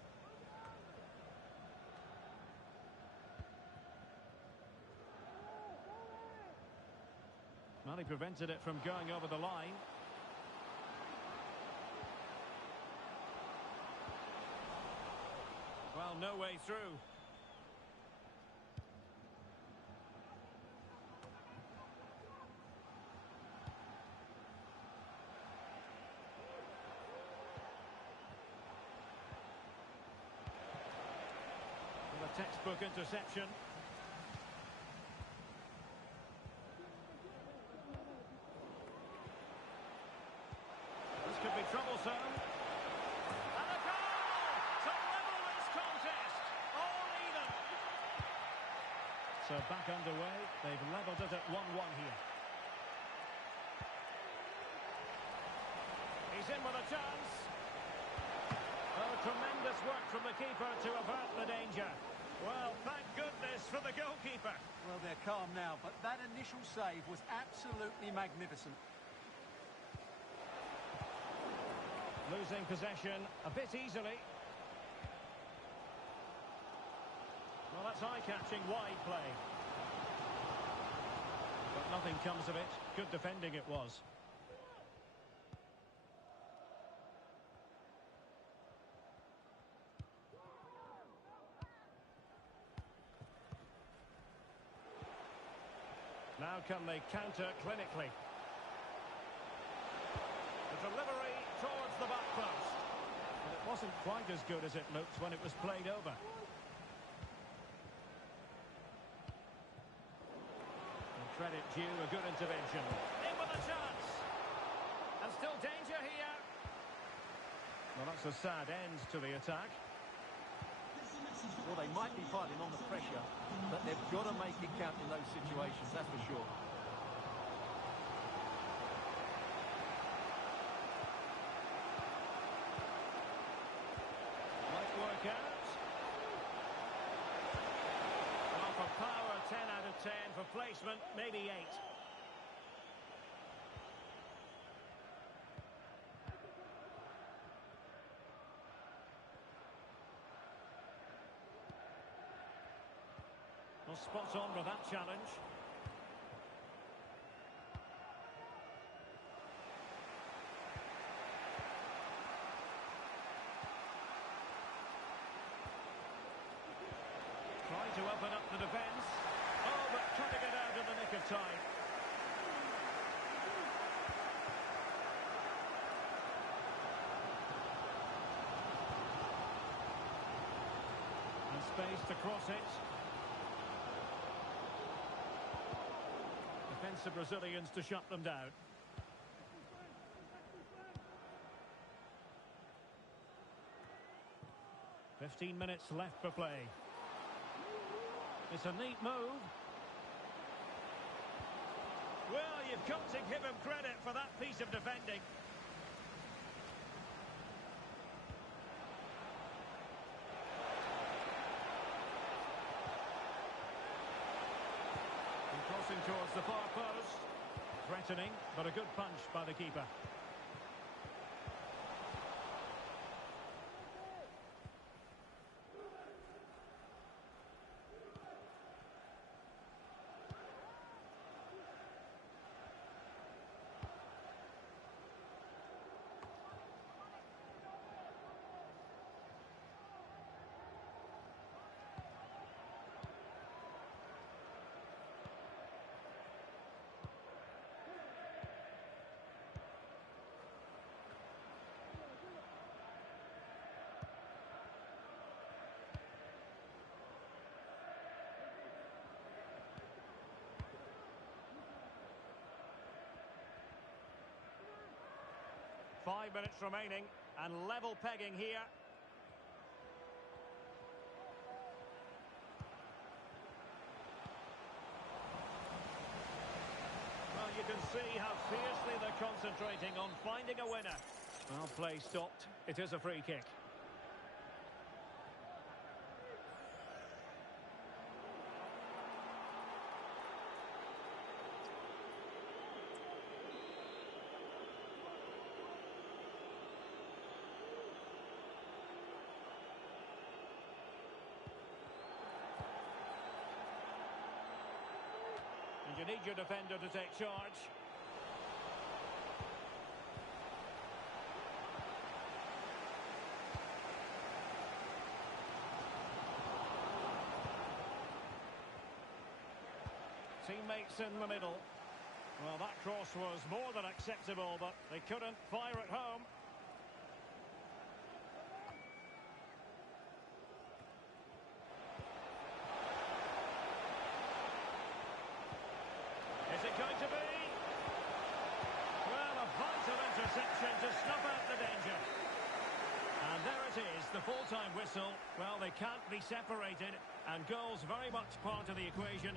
Well, he prevented it from going over the line. Well, no way through. And a textbook interception. Could be troublesome. And a goal to level this contest. All even. So back underway. They've levelled it at 1-1 here. He's in with a chance. from the keeper to avert the danger. Well, thank goodness for the goalkeeper. Well, they're calm now, but that initial save was absolutely magnificent. Losing possession a bit easily. Well, that's eye-catching wide play. But nothing comes of it. Good defending it was. Now can they counter clinically? The delivery towards the back post. But it wasn't quite as good as it looked when it was played over. And credit due, a good intervention. In with a chance. And still danger here. Well, that's a sad end to the attack. Well, they might be fighting on the pressure, but they've got to make it count in those situations, that's for sure. Might work out. Well, for power, 10 out of 10. For placement, maybe 8. Well, spot on with that challenge. Trying to open up the defence. Oh, but cutting it out in the nick of time. And space to cross it. Defensive Brazilians to shut them down. "15 minutes left for play. It's a neat move. Well, you've got to give him credit for that piece of defending. Crossing towards the far post. Threatening, but a good punch by the keeper. Five minutes remaining, and level pegging here. Well, you can see how fiercely they're concentrating on finding a winner. Well, play stopped. It is a free kick. You need your defender to take charge. Teammates in the middle. Well, that cross was more than acceptable, but they couldn't fire it home. Is it going to be? Well, a vital interception to snuff out the danger. And there it is, the full-time whistle. Well, they can't be separated, and goals very much part of the equation.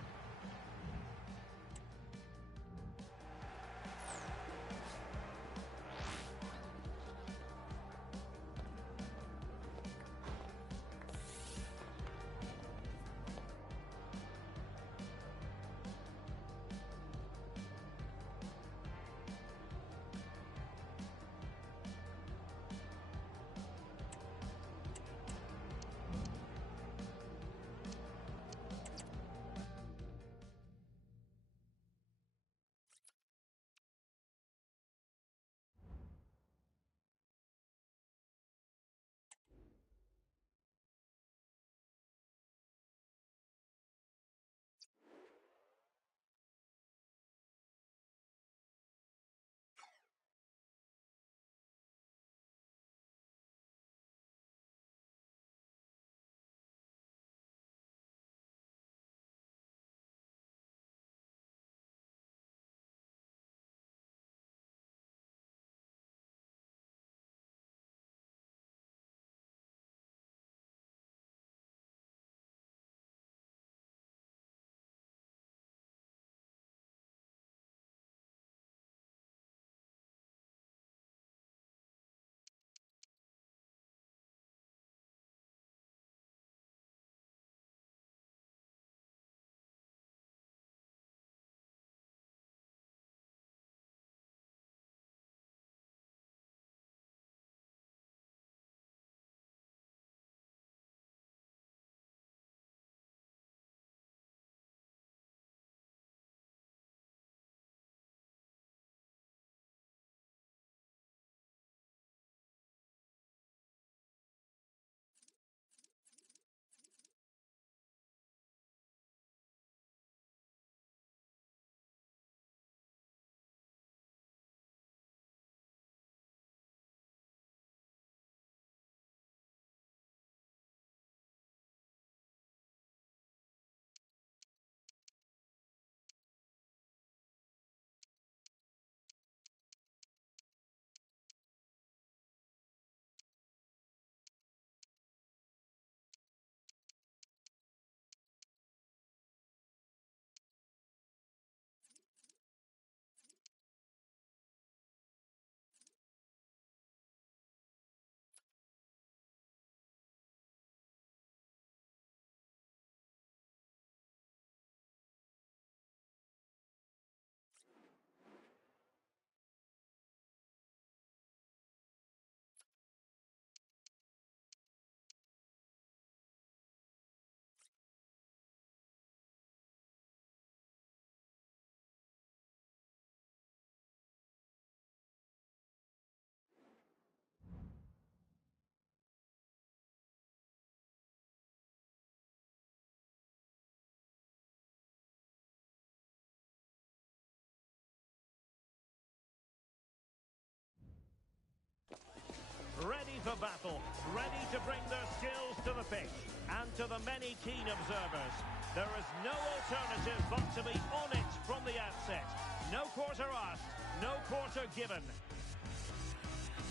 for battle, ready to bring their skills to the pitch. And to the many keen observers, there is no alternative but to be on it from the outset. No quarter asked, no quarter given.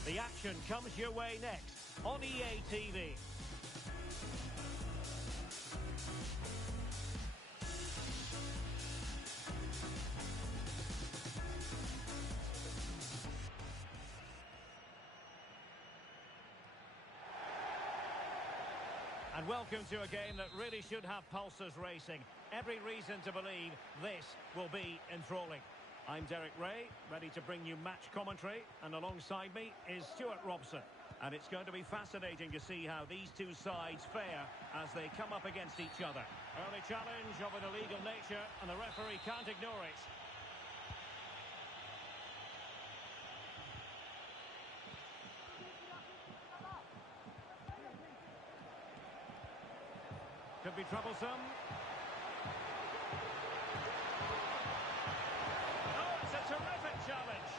The action comes your way next on EA TV. And welcome to a game that really should have pulses racing. Every reason to believe this will be enthralling. I'm Derek Ray, ready to bring you match commentary, and alongside me is Stuart Robson. And it's going to be fascinating to see how these two sides fare as they come up against each other. Early challenge of an illegal nature, and the referee can't ignore it. Could be troublesome. Oh, it's a terrific challenge.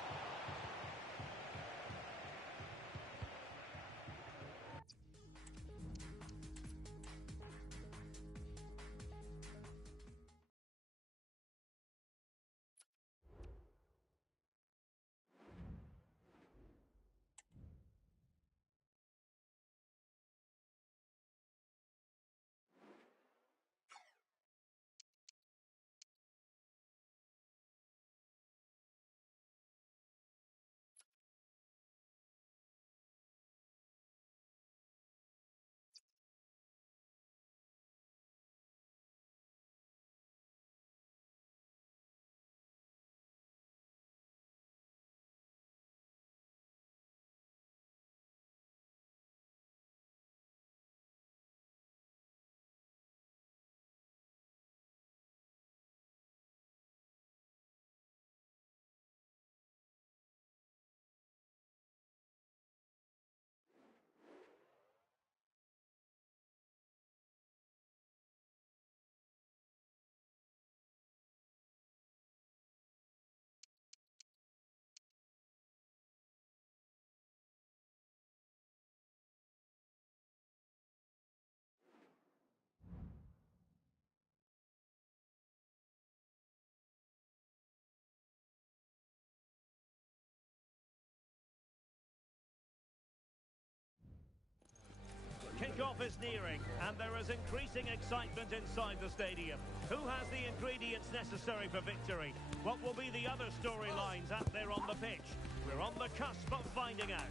Kick-off is nearing, and there is increasing excitement inside the stadium. Who has the ingredients necessary for victory? What will be the other storylines out there on the pitch? We're on the cusp of finding out.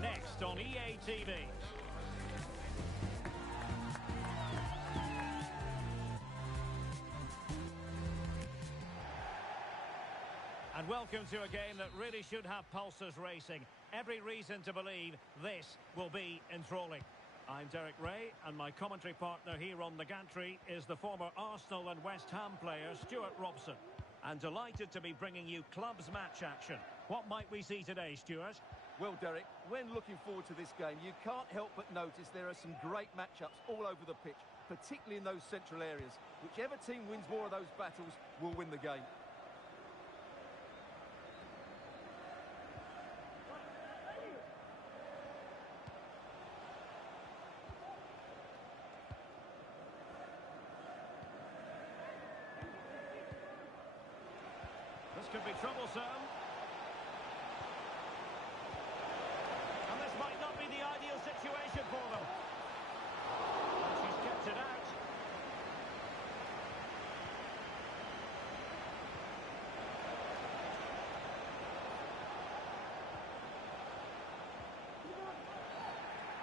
Next on EA TV. And welcome to a game that really should have pulses racing. Every reason to believe this will be enthralling. I'm Derek Ray, and my commentary partner here on the gantry is the former Arsenal and West Ham player Stuart Robson. And delighted to be bringing you clubs match action. What might we see today, Stuart? Well, Derek, when looking forward to this game, you can't help but notice there are some great matchups all over the pitch, particularly in those central areas. Whichever team wins more of those battles will win the game. This could be troublesome. And this might not be the ideal situation for them. And she's kept it out.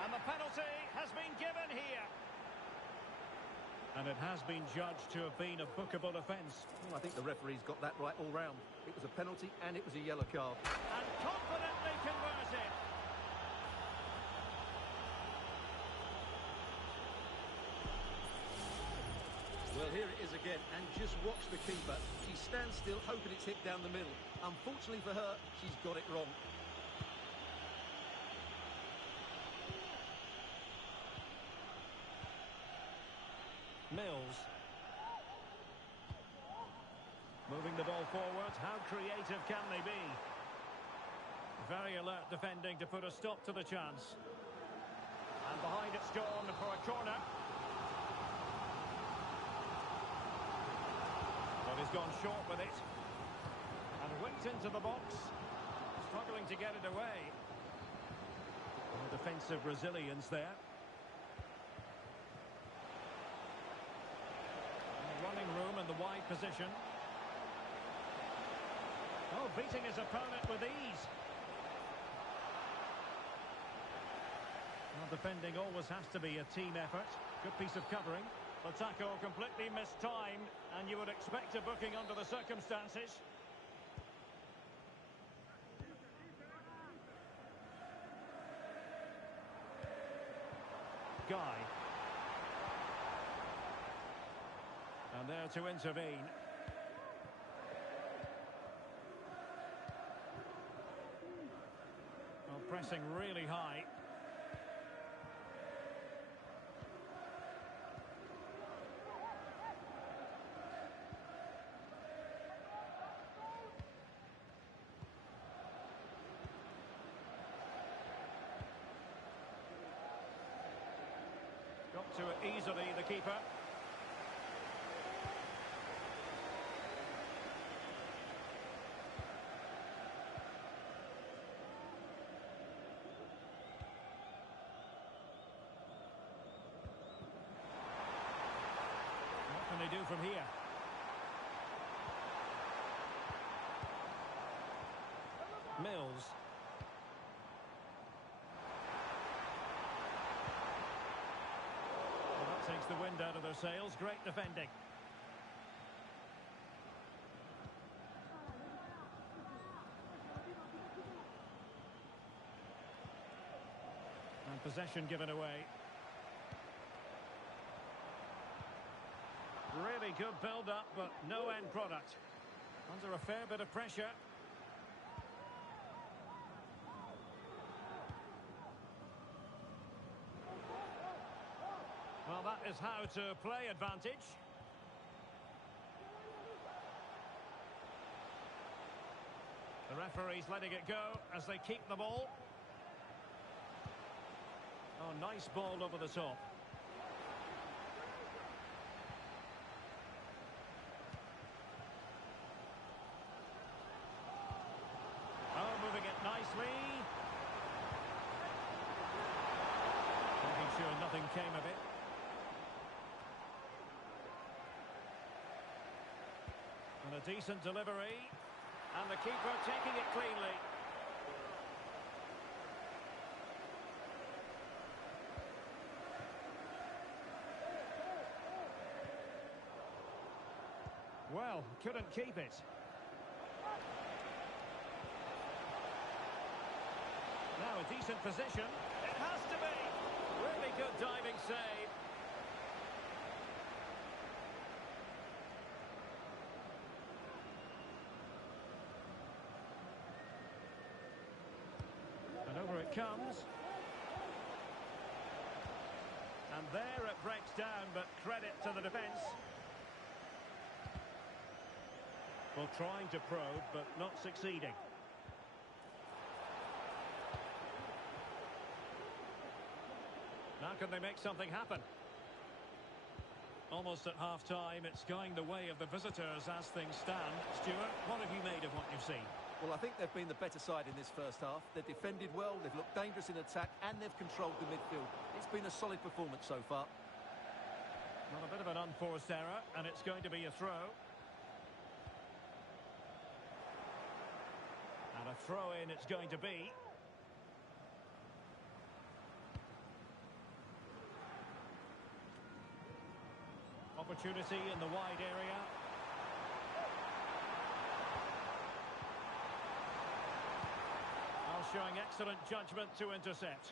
And the penalty has been given here. And it has been judged to have been a bookable offence. Well, I think the referee's got that right all round. It was a penalty and it was a yellow card. And confidently converted. Well, here it is again, and just watch the keeper. She stands still, hoping it's hit down the middle. Unfortunately for her, she's got it wrong. Mills. Moving the ball forward. How creative can they be? Very alert defending to put a stop to the chance. And behind it's gone for a corner. But he's gone short with it. And whipped into the box. Struggling to get it away. And defensive resilience there. And running room in the wide position. Oh, beating his opponent with ease. Well, defending always has to be a team effort. Good piece of covering. The tackle completely mistimed, and you would expect a booking under the circumstances. Guy. And there to intervene. Well, pressing really high. Got to it easily, the keeper. What can they do from here? Mills. Takes the wind out of their sails. Great defending. And possession given away. Really good build-up, but no end product. Under a fair bit of pressure. Well, that is how to play advantage. The referee's letting it go as they keep the ball. Oh, nice ball over the top. Oh, moving it nicely. Making sure nothing came of it. And a decent delivery. And the keeper taking it cleanly. Well, couldn't keep it. Now a decent position. It has to be. Really good diving save. And over it comes. And there it breaks down, but credit to the defence. Well, trying to probe, but not succeeding. Now can they make something happen? Almost at half-time, it's going the way of the visitors as things stand. Stuart, what have you made of what you've seen? Well, I think they've been the better side in this first half. They've defended well, they've looked dangerous in attack, and they've controlled the midfield. It's been a solid performance so far. Well, a bit of an unforced error, and it's going to be a throw. And a throw-in it's going to be. Opportunity in the wide area. Well, showing excellent judgment to intercept.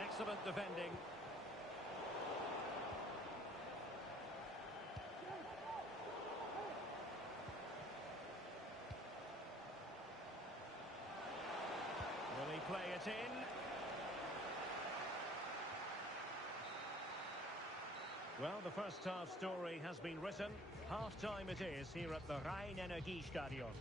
Excellent defending. play it in. Well, the first half story has been written. Half-time it is here at the Rhein-Energiestadion.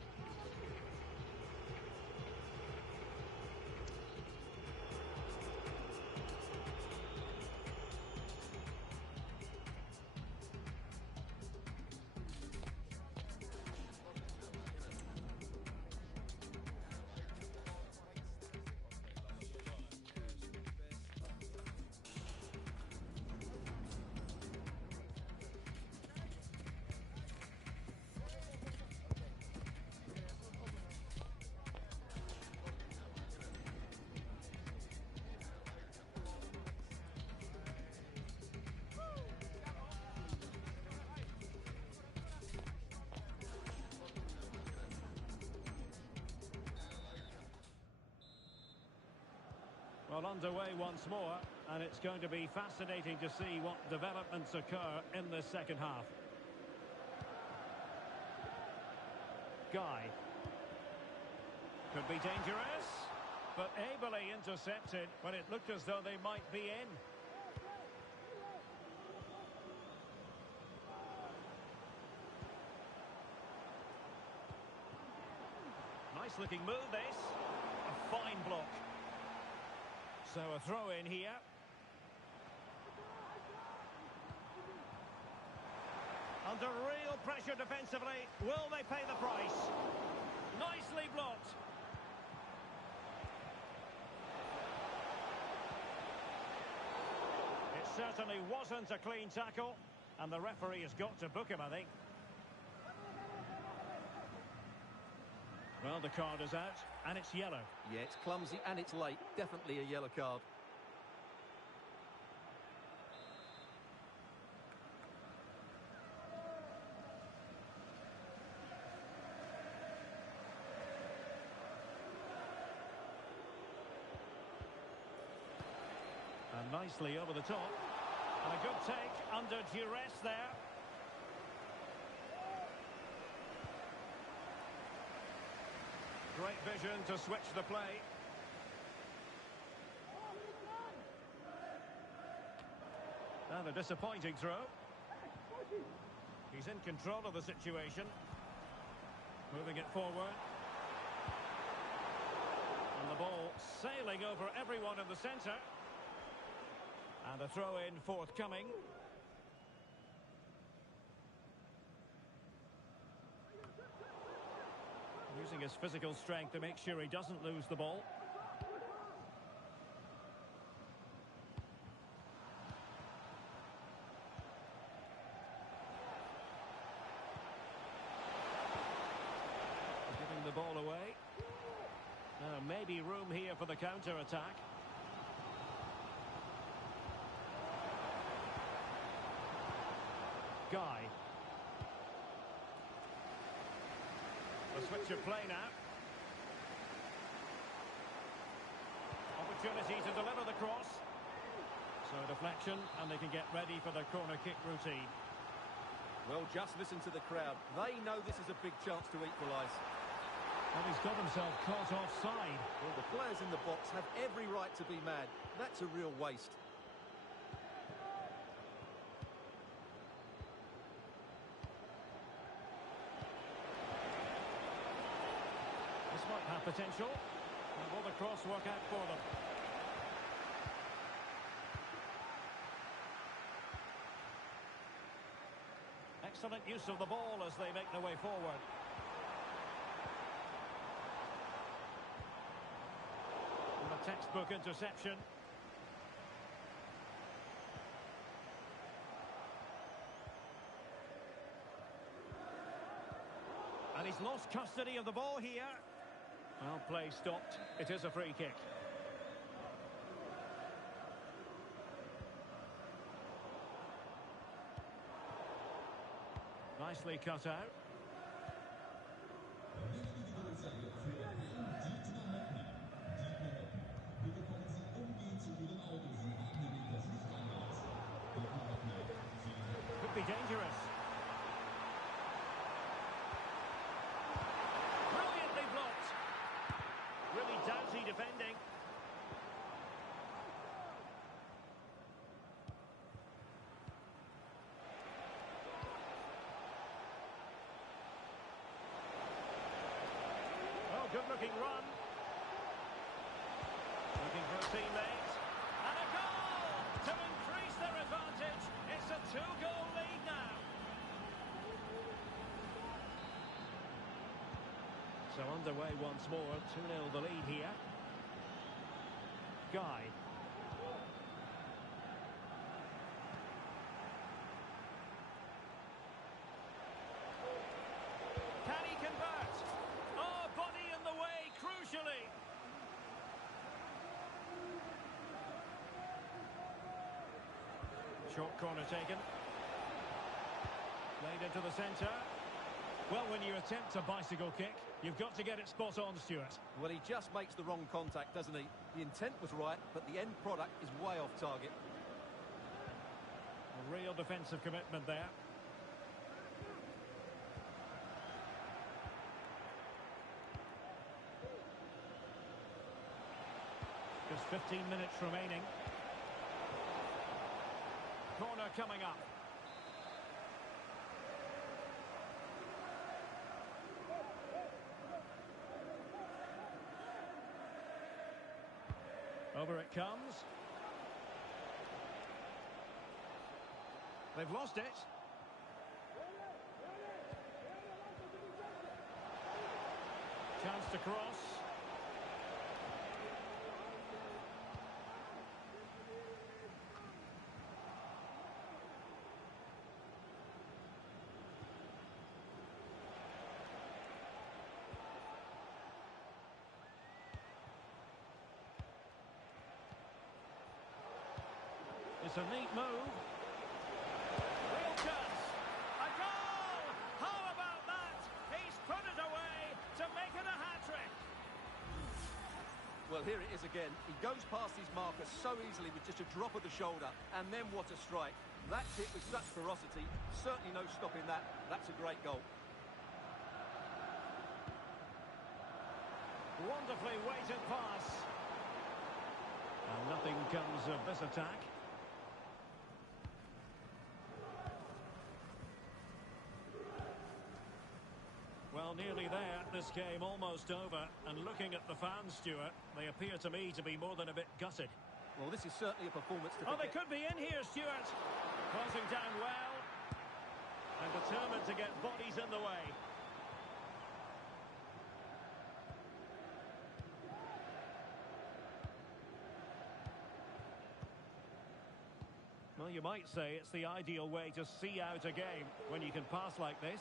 Well, underway once more, and it's going to be fascinating to see what developments occur in the second half. Guy. Could be dangerous, but ably intercepted when it looked as though they might be in. Nice looking move, this. A fine block. So a throw in here. Under real pressure defensively. Will they pay the price? Nicely blocked. It certainly wasn't a clean tackle, and the referee has got to book him, I think. Well, the card is out, and it's yellow. Yeah, it's clumsy and it's late. Definitely a yellow card. And nicely over the top. And a good take under duress there. Great vision to switch the play. And a disappointing throw. He's in control of the situation. Moving it forward. And the ball sailing over everyone in the centre. And a throw-in forthcoming. Using his physical strength to make sure he doesn't lose the ball. Giving the ball away. Now maybe room here for the counter-attack. Guy. The switch of play now. Opportunity to deliver the cross. So deflection, and they can get ready for the corner kick routine. Well, just listen to the crowd. They know this is a big chance to equalise. And he's got himself caught offside. Well, the players in the box have every right to be mad. That's a real waste. This might have potential. And will the cross work out for them? Excellent use of the ball as they make their way forward. And a textbook interception. And he's lost custody of the ball here. Well, play stopped. It is a free kick. Nicely cut out. Could be dangerous. Brilliantly blocked. Really doughty defending. good-looking run. Looking for a teammate. And a goal to increase their advantage. It's a two-goal lead now. So underway once more. 2-0 the lead here. Guy. Can he convert? Oh, body in the way, crucially. Short corner taken. Played into the centre. Well, when you attempt a bicycle kick, you've got to get it spot on, Stuart. Well, he just makes the wrong contact, doesn't he? The intent was right, but the end product is way off target. A real defensive commitment there. Just 15 minutes remaining. Corner coming up. Over it comes. They've lost it. Chance to cross. It's a neat move. Real chance. A goal! How about that? He's put it away to make it a hat-trick. Well, here it is again. He goes past his marker so easily with just a drop of the shoulder. And then what a strike. That's hit with such ferocity. Certainly no stopping that. That's a great goal. Wonderfully weighted pass. And nothing comes of this attack. Well, nearly there. This game almost over. And looking at the fans, Stuart, they appear to me to be more than a bit gutted. Well, this is certainly a performance to Oh, they forget. could be in here, Stuart. Closing down well. And determined to get bodies in the way. Well, you might say it's the ideal way to see out a game when you can pass like this.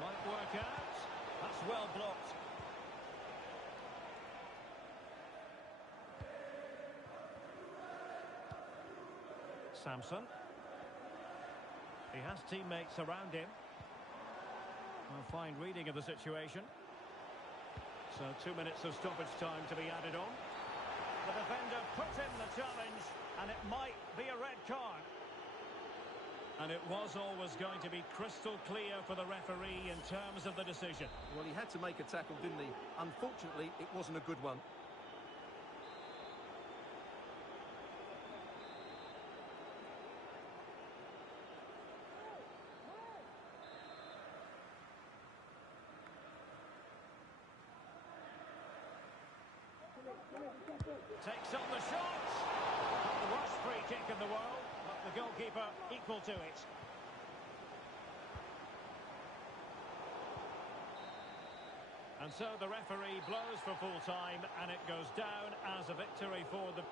Might work out. That's well blocked. Samson. He has teammates around him. A fine reading of the situation. So 2 minutes of stoppage time to be added on. The defender puts in the challenge, and it might be a red card. And it was always going to be crystal clear for the referee in terms of the decision. Well, he had to make a tackle, didn't he? Unfortunately, it wasn't a good one. Takes on the shot. Not the worst free kick in the world, but the goalkeeper equal to it. And so the referee blows for full time, and it goes down as a victory for the...